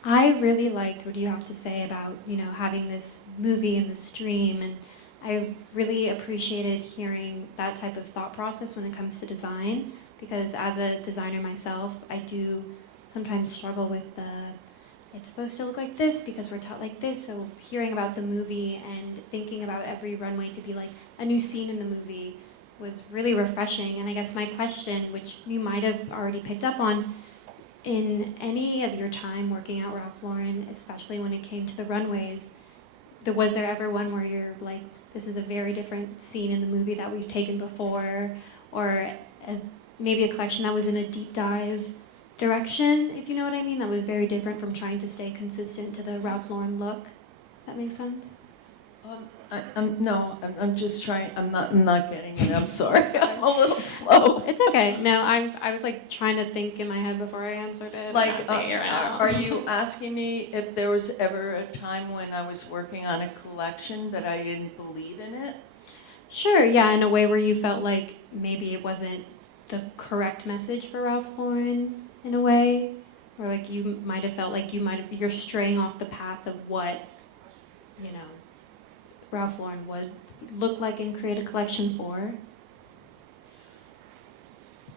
I really liked what you have to say about, having this movie in the stream, and I really appreciated hearing that type of thought process when it comes to design, because as a designer myself, I do sometimes struggle with it's supposed to look like this because we're taught like this, so hearing about the movie and thinking about every runway to be like a new scene in the movie was really refreshing. And I guess my question, which you might have already picked up on, in any of your time working at Ralph Lauren, especially when it came to the runways, was there ever one where you're like, this is a very different scene in the movie that we've taken before, or maybe a collection that was in a deep dive direction, if you know what I mean, that was very different from trying to stay consistent to the Ralph Lauren look? If that makes sense? I'm just trying, I'm not getting it, I'm sorry, I'm a little slow. It's okay. No, I was like trying to think in my head before I answered it. Like, not figure it out. are you asking me if there was ever a time when I was working on a collection that I didn't believe in it? Sure, yeah, in a way where you felt like maybe it wasn't the correct message for Ralph Lauren in a way, or like you might have felt like you're straying off the path of what, Ralph Lauren would look like and create a collection for.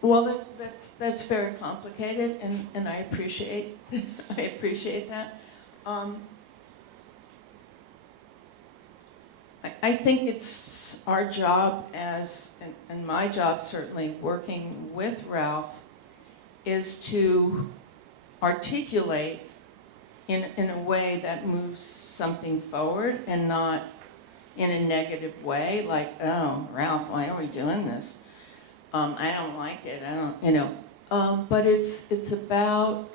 Well, that's very complicated, and I appreciate that. I think it's our job and my job certainly, working with Ralph, is to articulate in a way that moves something forward and not in a negative way, like, oh, Ralph, why are we doing this? I don't like it, but it's about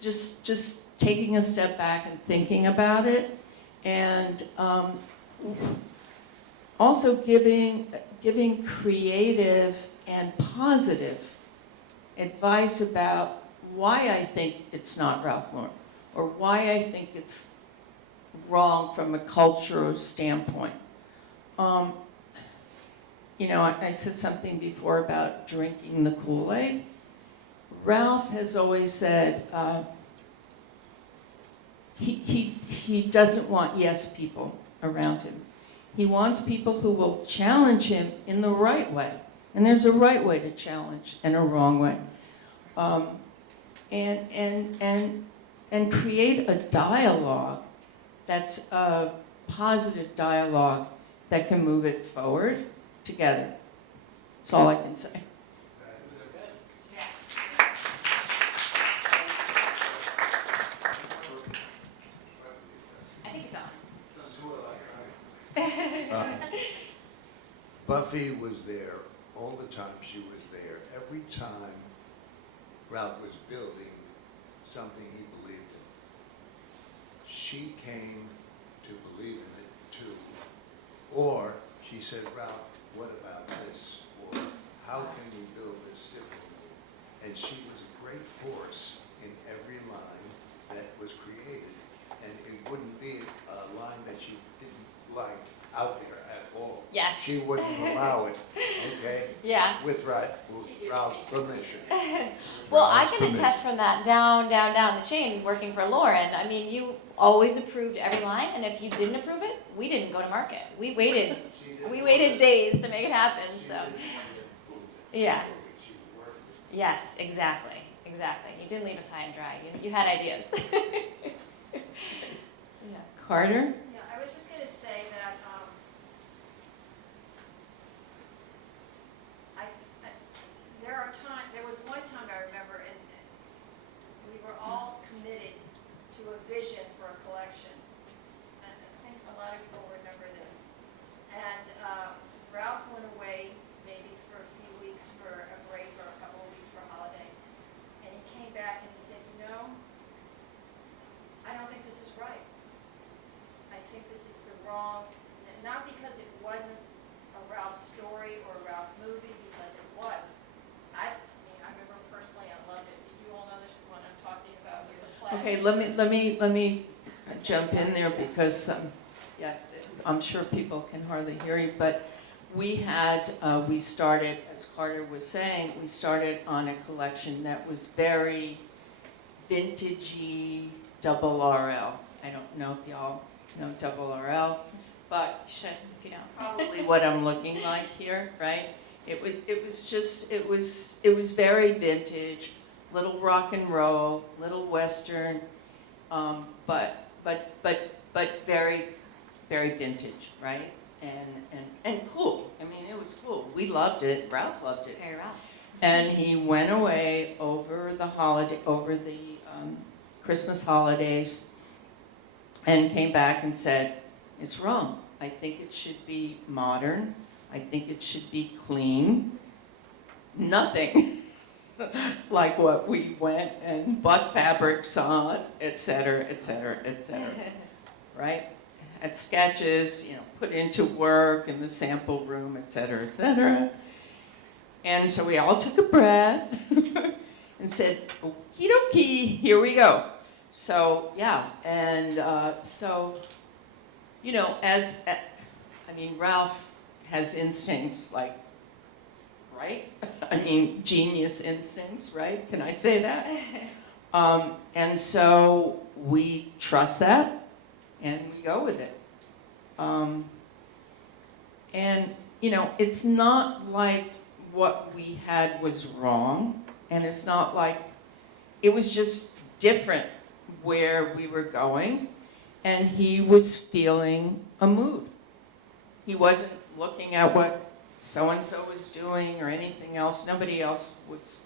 just taking a step back and thinking about it, and also giving creative and positive advice about why I think it's not Ralph Lauren, or why I think it's wrong from a cultural standpoint. I said something before about drinking the Kool-Aid. Ralph has always said he doesn't want yes people around him. He wants people who will challenge him in the right way. And there's a right way to challenge and a wrong way. And create a dialogue that's a positive dialogue that can move it forward together. That's all I can say. I think it's on. Buffy was there all the time. She was there every time Ralph was building something he believed in. She came to believe in it too. Or she said, Ralph, what about this? Or how can we build this differently? And she was a great force in every line that was created. And it wouldn't be a line that she didn't like out there at all. Yes. She wouldn't allow it, okay? Yeah. With Ralph's permission. Well, I Ralph's can permission. attest from that down the chain working for Lauren. I mean, you always approved every line, and if you didn't approve it, we didn't go to market. We waited days to make it happen, so. Yeah. Yes, exactly. You didn't leave us high and dry. You had ideas. Yeah. Carter? Yeah, I was just going to say that there was one time I remember, and we were all committed to a vision for a collection. And I think a lot of people remember this. And Ralph went away maybe for a few weeks for a break or a couple of weeks for a holiday. And he came back and he said, I don't think this is right. I think Okay, let me jump in there because, yeah, I'm sure people can hardly hear you, but we started, as Carter was saying, we started on a collection that was very vintagey double RL. I don't know if y'all know double RL, but Should, if you don't. probably what I'm looking like here, right? It was very vintage, little rock and roll, little Western, but very, very vintage, right? And cool. I mean, it was cool. We loved it. Ralph loved it. Very well. And he went away over the Christmas holidays, and came back and said, "It's wrong. I think it should be modern. I think it should be clean. Nothing like what we went and bought fabrics on, et cetera, et cetera, et cetera." Right? Had sketches, put into work in the sample room, et cetera, et cetera. And so we all took a breath and said, "Okie dokie, here we go." So, yeah, and Ralph has instincts like, right? Genius instincts, right? Can I say that? And so we trust that, and we go with it. It's not like what we had was wrong, and it's not like, it was just different where we were going, and he was feeling a mood. He wasn't looking at what so-and-so was doing or anything else. Nobody else was,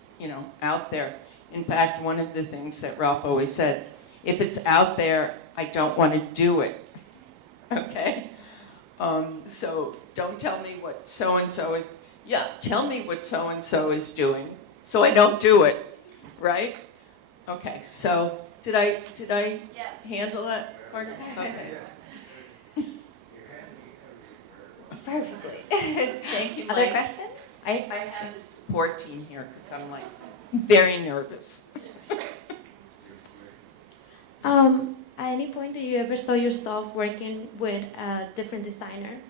out there. In fact, one of the things that Ralph always said, if it's out there, I don't want to do it, okay? So don't tell me what so-and-so is, tell me what so-and-so is doing so I don't do it, right? Okay, so did I Yes. handle that part of it? Okay. Perfectly. Thank you, Other Mike. questions? I have the support team here because I'm like very nervous. At any point, did you ever saw yourself working with a different designer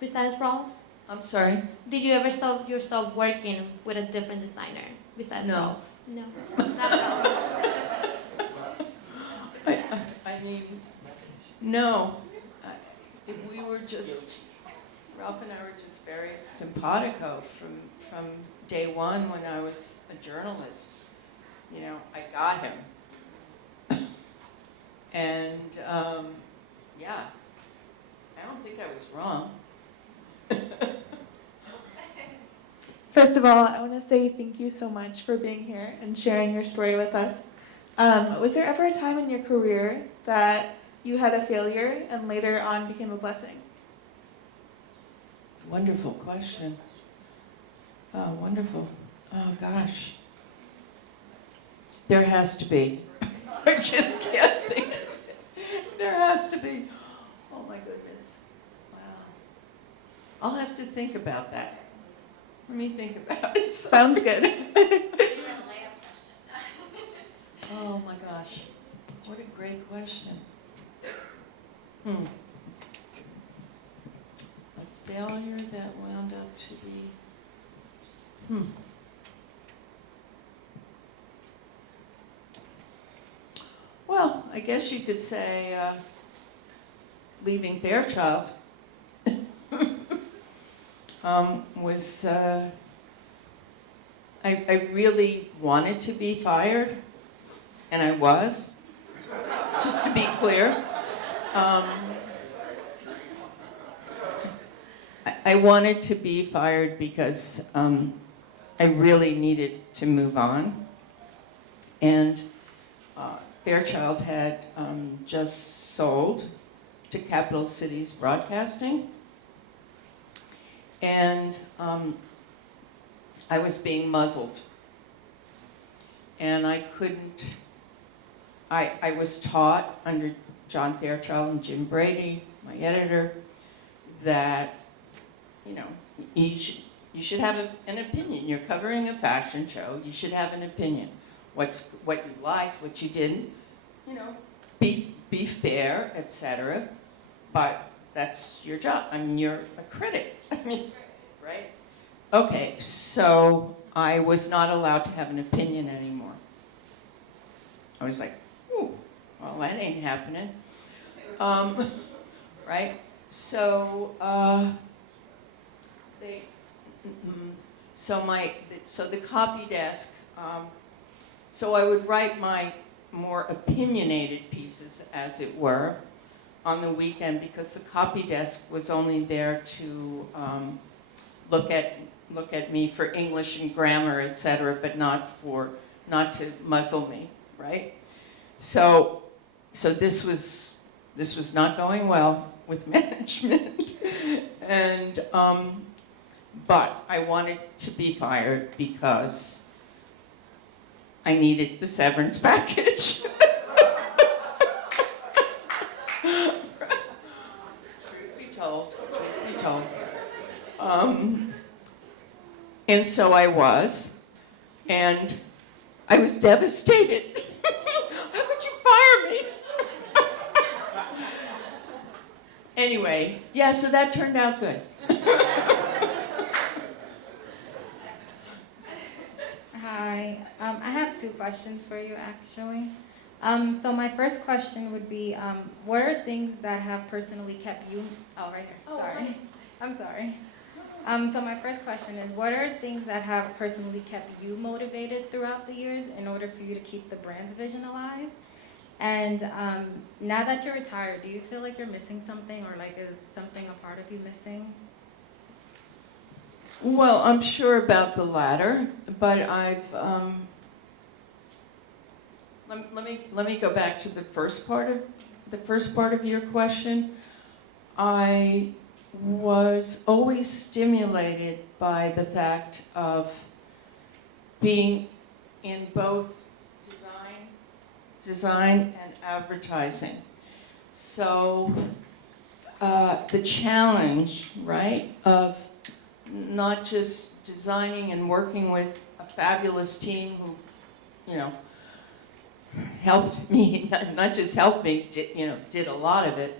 besides Rolf? I'm sorry? Did you ever saw yourself working with a different designer besides No. Rolf? No. Not at all. No. We were just, Ralph and I were just very simpatico from day one when I was a journalist. I got him. And, I don't think I was wrong. First of all, I want to say thank you so much for being here and sharing your story with us. Was there ever a time in your career that you had a failure and later on became a blessing? Wonderful question. Oh, wonderful. Oh, gosh. There has to be. I just can't think of it. There has to be. Oh, my goodness. Wow. I'll have to think about that. Let me think about it. Sounds good. Oh, my gosh. What a great question. A failure that wound up to be... Well, I guess you could say leaving Fairchild was... I really wanted to be fired, and I was, just to be clear. I wanted to be fired because I really needed to move on. And Fairchild had just sold to Capital Cities Broadcasting. And I was being muzzled. And I couldn't, I was taught under John Fairchild and Jim Brady, my editor, that, you should have an opinion. You're covering a fashion show, you should have an opinion. What you liked, what you didn't, you know, be fair, etc. But that's your job. I mean, you're a critic. I mean, right? Okay, so I was not allowed to have an opinion anymore. I was like, ooh, well, that ain't happening. Right? So, so the copy desk, so I would write my more opinionated pieces, as it were, on the weekend, because the copy desk was only there to look at me for English and grammar, etc., but not to muzzle me, right? So this was not going well with management, and but I wanted to be fired because I needed the severance package. Truth be told. And so I was, and I was devastated. How could you fire me? Anyway, yeah, so that turned out good. Hi, I have two questions for you actually. So my first question would be, what are things that have personally kept you, oh right here, Oh, sorry. right. I'm sorry. So my first question is, what are things that have personally kept you motivated throughout the years in order for you to keep the brand's vision alive? And now that you're retired, do you feel like you're missing something, or like is something a part of you missing? Well, I'm sure about the latter, but let me go back to the first part of your question. I was always stimulated by the fact of being in both design and advertising. So the challenge, right, of not just designing and working with a fabulous team who, you know, helped me, not just helped me, did a lot of it,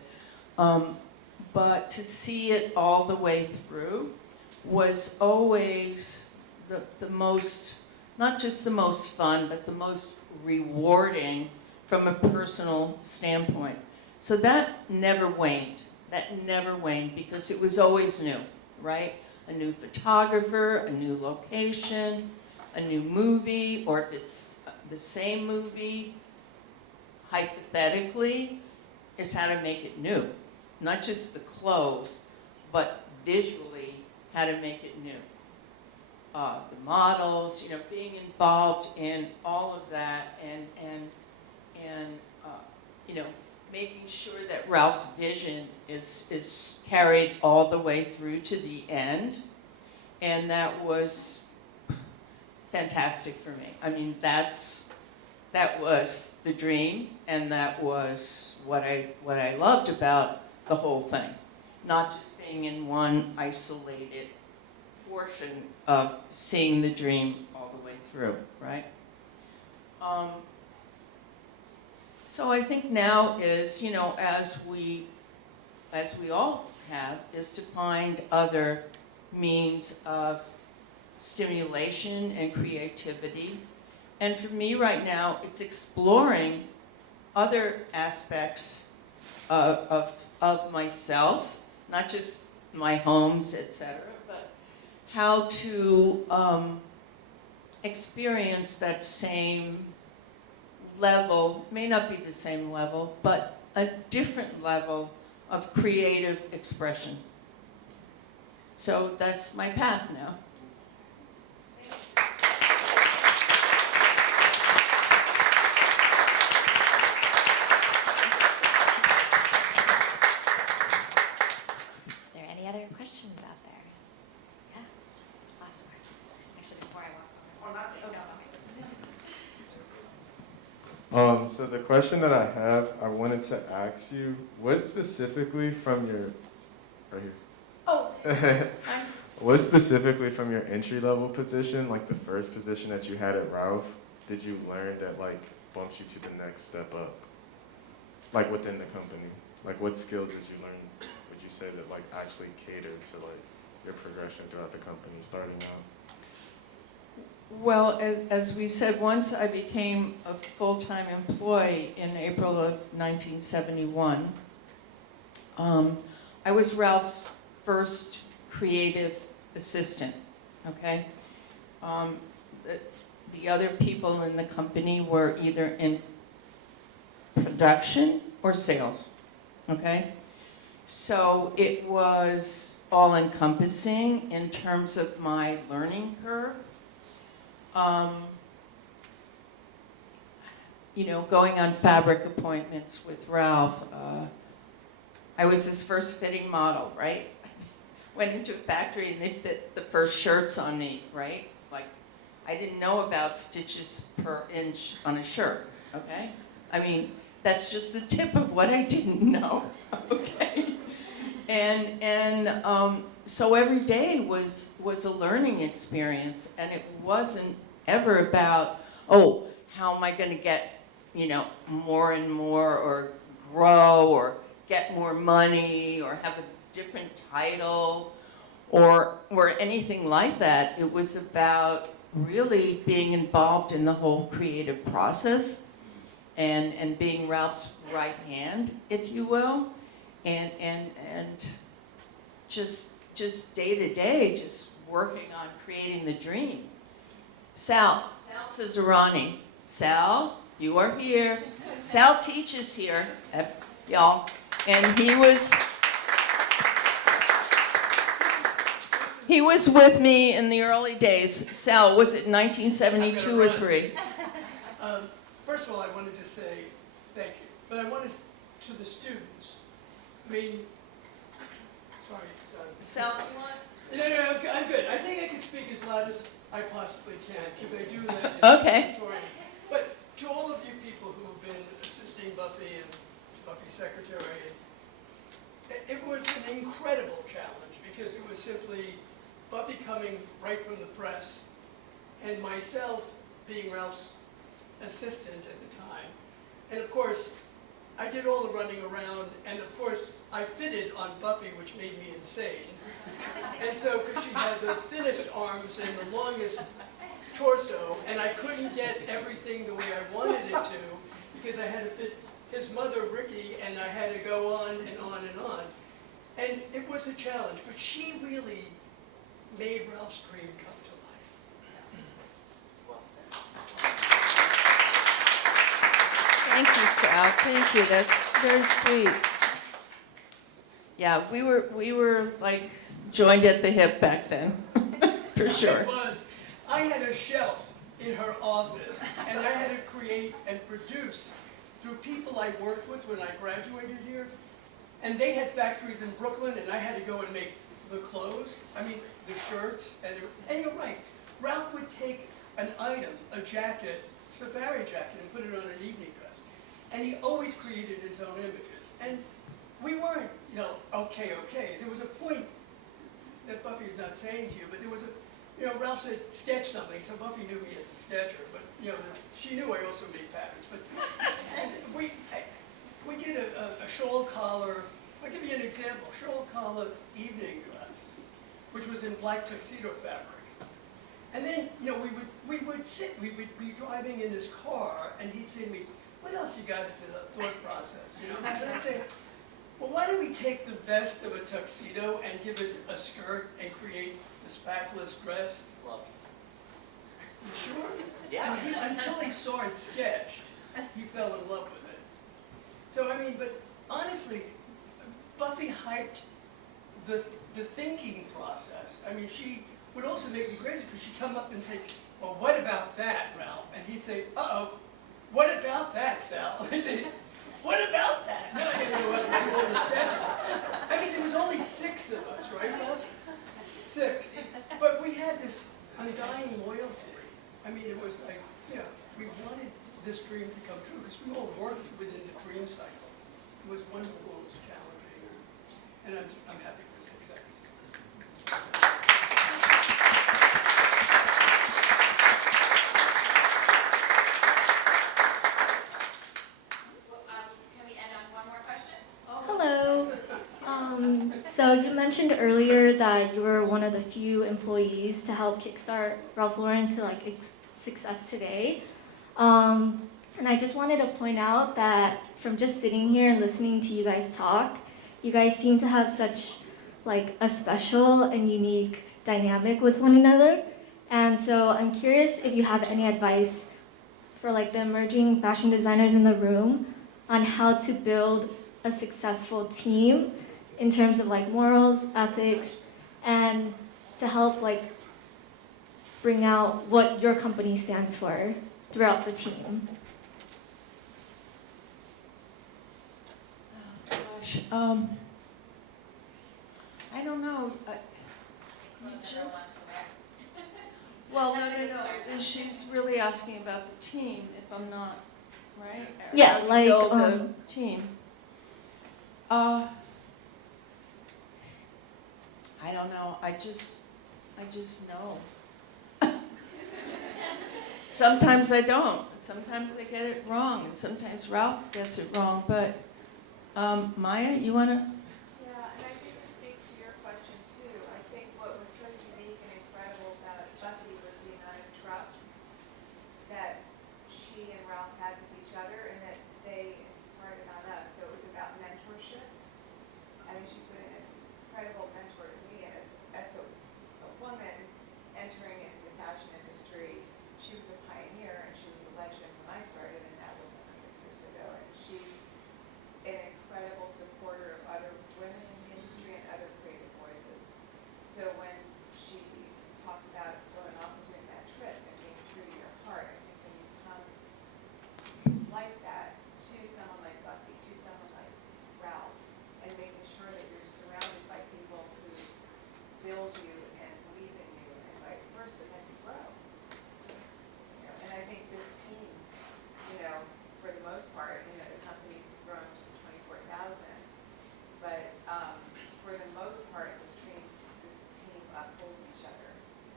but to see it all the way through was always the most, not just the most fun, but the most rewarding from a personal standpoint. So that never waned. That never waned because it was always new, right? A new photographer, a new location, a new movie, or if it's the same movie, hypothetically, it's how to make it new. Not just the clothes, but visually how to make it new. The models, being involved in all of that, and making sure that Ralph's vision is carried all the way through to the end, and that was fantastic for me. I mean, that was the dream, and that was what I loved about the whole thing, not just being in one isolated portion of seeing the dream all the way through, right? So I think now is, as we all have, is to find other means of stimulation and creativity. And for me right now, it's exploring other aspects of myself, not just my homes, etc., but how to experience that same level, may not be the same level, but a different level of creative expression. So that's my path now. Are there any other questions out there? Yeah, lots more. Actually, before I walk over. Oh, no, So the question that I have, I wanted to ask you, what specifically from your, right here. Oh, What specifically from your entry-level position, like the first position that you had at Ralph, did you learn that like bumps you to the next step up? like within the company? Like what skills did you learn, would you say, that like actually catered to like your progression throughout the company starting out? Well, as we said, once I became a full-time employee in April of 1971, I was Ralph's first creative assistant, okay? The other people in the company were either in production or sales, okay? So it was all-encompassing in terms of my learning curve. You know, going on fabric appointments with Ralph, I was his first fitting model, right? Went into a factory and they fit the first shirts on me, right? Like, I didn't know about stitches per inch on a shirt, okay? I mean, that's just the tip of what I didn't know, okay? So every day was a learning experience, and it wasn't ever about, oh, how am I going to get, you know, more and more, or grow, or get more money, or have a different title, or anything like that. It was about really being involved in the whole creative process, and being Ralph's right hand, if you will, and just day to day, just working on creating the dream. Sal Cesarani. Sal, you are here. Sal teaches here, y'all, and he was with me in the early days. Sal, was it 1972 or 3? First of all, I wanted to say thank you, but I wanted to the students. I mean, sorry. Sal, you want? No, I'm good. I think I can speak as loud as I possibly can, because I do that. Okay. But to all of you people who have been assisting Buffy and Buffy's secretary, it was an incredible challenge, because it was simply Buffy coming right from the press, and myself being Ralph's assistant at the time. And of course, I did all the running around, and of course, I fitted on Buffy, which made me insane. And so, because she had the thinnest arms and the longest torso, and I couldn't get everything the way I wanted it to, because I had to fit his mother, Ricky, and I had to go on and on and on. And it was a challenge, but she really made Ralph's dream come to life. Well said. Thank you, Sal. Thank you. That's very sweet. Yeah, we were like joined at the hip back then, for sure. It was. I had a shelf in her office, and I had to create and produce through people I worked with when I graduated here. And they had factories in Brooklyn, and I had to go and make the clothes. I mean, the shirts, and you're right. Ralph would take an item, a jacket, safari jacket, and put it on an evening dress. And he always created his own images. And we weren't, you know, okay. There was a point that Buffy is not saying to you, but there was a, you know, Ralph said, sketch something, so Buffy knew me as the sketcher, but, you know, she knew I also made patterns. But we did a shawl collar, I'll give you an example, shawl collar evening dress, which was in black tuxedo fabric. And then, you know, we would be driving in his car, and he'd say to me, what else you got as a thought process, you know? And I'd say, well, why don't we take the best of a tuxedo and give it a skirt and create this backless dress? Well, you sure? Yeah. And until he saw it sketched, he fell in love with it. So, I mean, but honestly, Buffy hyped the thinking process. I mean, she would also make me crazy, because she'd come up and say, well, what about that, Ralph? And he'd say, uh-oh, what about that, Sal? I'd say, what about that? No, I didn't know what to do all the sketches. I mean, there was only 6 of us, right, Ralph? 6. But we had this undying loyalty. I mean, it was like, you know, we wanted this dream to come true, because we all worked within the dream cycle. It was wonderful, it was challenging, and I'm happy for success. Can we end on mentioned earlier that you were one of the few employees to help kickstart Ralph Lauren to like success today. And I just wanted to point out that from just sitting here and listening to you guys talk, you guys seem to have such like a special and unique dynamic with one another. And so I'm curious if you have any advice for like the emerging fashion designers in the room on how to build a successful team in terms of like morals, ethics, and to help like bring out what your company stands for throughout the team. Gosh, I don't know. Well, no. She's really asking about the team, if I'm not, right? Yeah, How you like, build a team. I don't know. I just know. Sometimes I don't. Sometimes I get it wrong, and sometimes Ralph gets it wrong. But Maya, you wanna? Yeah, and I think this speaks to your question too. I think what was so unique and incredible about Buffy was the amount of trust that she and Ralph had with each other, and that they imparted on us. So it was about mentorship. I mean, she's been an incredible mentor to me, and as a woman entering into the fashion industry, she was a pioneer and she was a legend when I started, and that was 100 years ago. And she's an incredible supporter of other women in the industry and other creative voices. So when she talked about going off and doing that trip and being true to your heart, I think when you come like that to someone like Buffy, to someone like Ralph, and making sure that you're surrounded by people who build you and believe in you and vice versa, then you grow. You know, and I think this team, you know, for the most part, you know, the company's grown to 24,000, but for the most part, this team upholds each other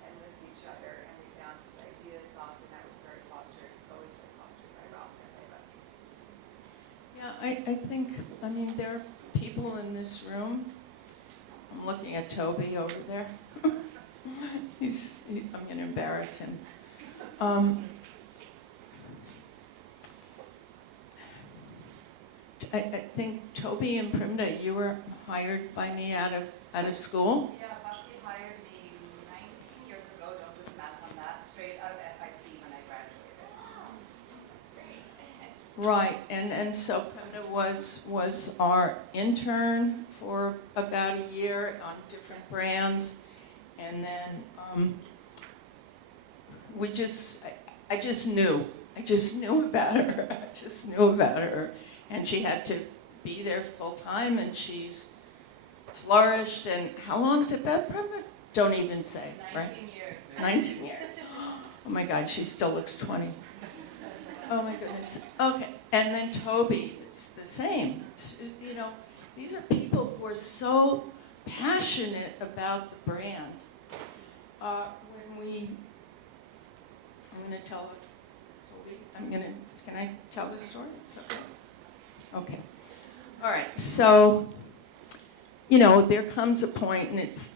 and lifts each other, and we bounce ideas off, and that was very fostered. It's always been fostered by Ralph and by Buffy. Yeah, I think. I mean, there are people in this room. I'm looking at Toby over there. I'm going to embarrass him. I think Toby and Primda, you were hired by me out of school. Yeah, Buffy hired me 19 years ago, don't do the math on that, straight out of FIT when I graduated. Oh, that's great. Right, and so Primda was our intern for about a year on different brands, and then I just knew about her. And she had to be there full time, and she's flourished. And how long has it been, Primda? Don't even say, 19 right? years. 19 years. Oh my God, she still looks 20. Oh my goodness. Okay, and then Toby is the same. You know, these are people who are so passionate about the brand. I'm going to tell Toby. Can I tell this story? It's okay. Okay. All right. So, you know, there comes a point, and it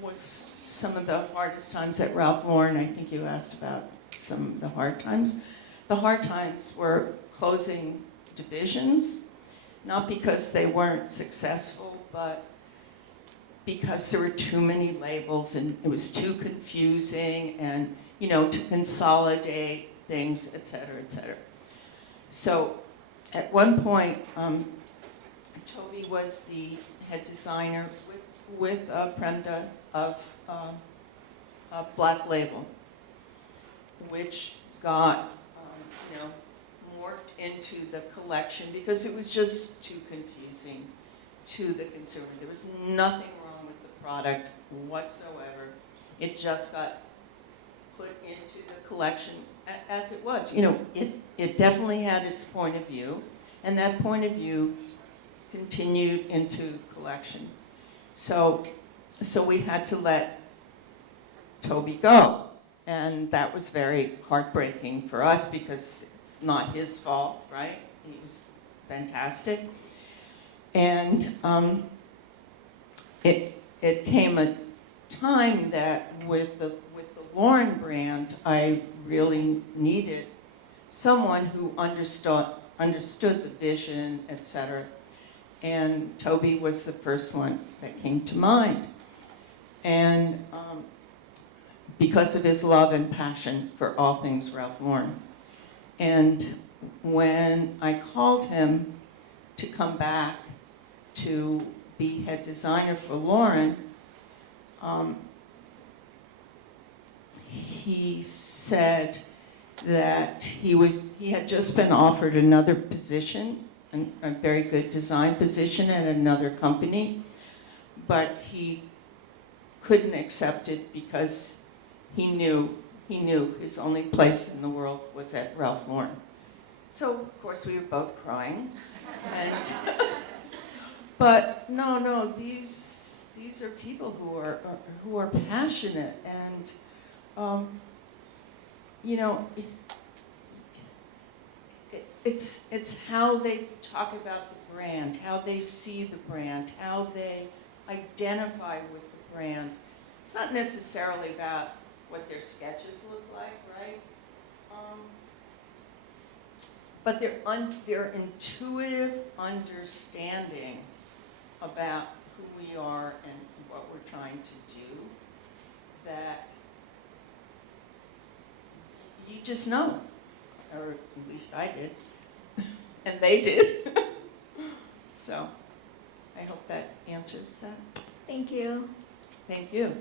was some of the hardest times at Ralph Lauren. I think you asked about some of the hard times. The hard times were closing divisions, not because they weren't successful, but because there were too many labels and it was too confusing, and, you know, to consolidate things, et cetera, et cetera. So at one point, Toby was the head designer with Premda of Black Label, which got, you know, morphed into the collection because it was just too confusing to the consumer. There was nothing wrong with the product whatsoever. It just got put into the collection as it was. You know, it definitely had its point of view, and that point of view continued into collection. So we had to let Toby go, and that was very heartbreaking for us because it's not his fault, right? He was fantastic, and it came a time that with the Lauren brand, I really needed someone who understood the vision, etc. And Toby was the first one that came to mind. And because of his love and passion for all things Ralph Lauren. And when I called him to come back to be head designer for Lauren, he said that he had just been offered another position, a very good design position at another company, but he couldn't accept it because he knew his only place in the world was at Ralph Lauren. So of course we were both crying, and but no, these are people who are passionate, and you know, it's how they talk about the brand, how they see the brand, how they identify with the brand. It's not necessarily about what their sketches look like, right? But their intuitive understanding about who we are and what we're trying to do, that you just know, or at least I did, and they did. So I hope that answers that. Thank you. Thank you.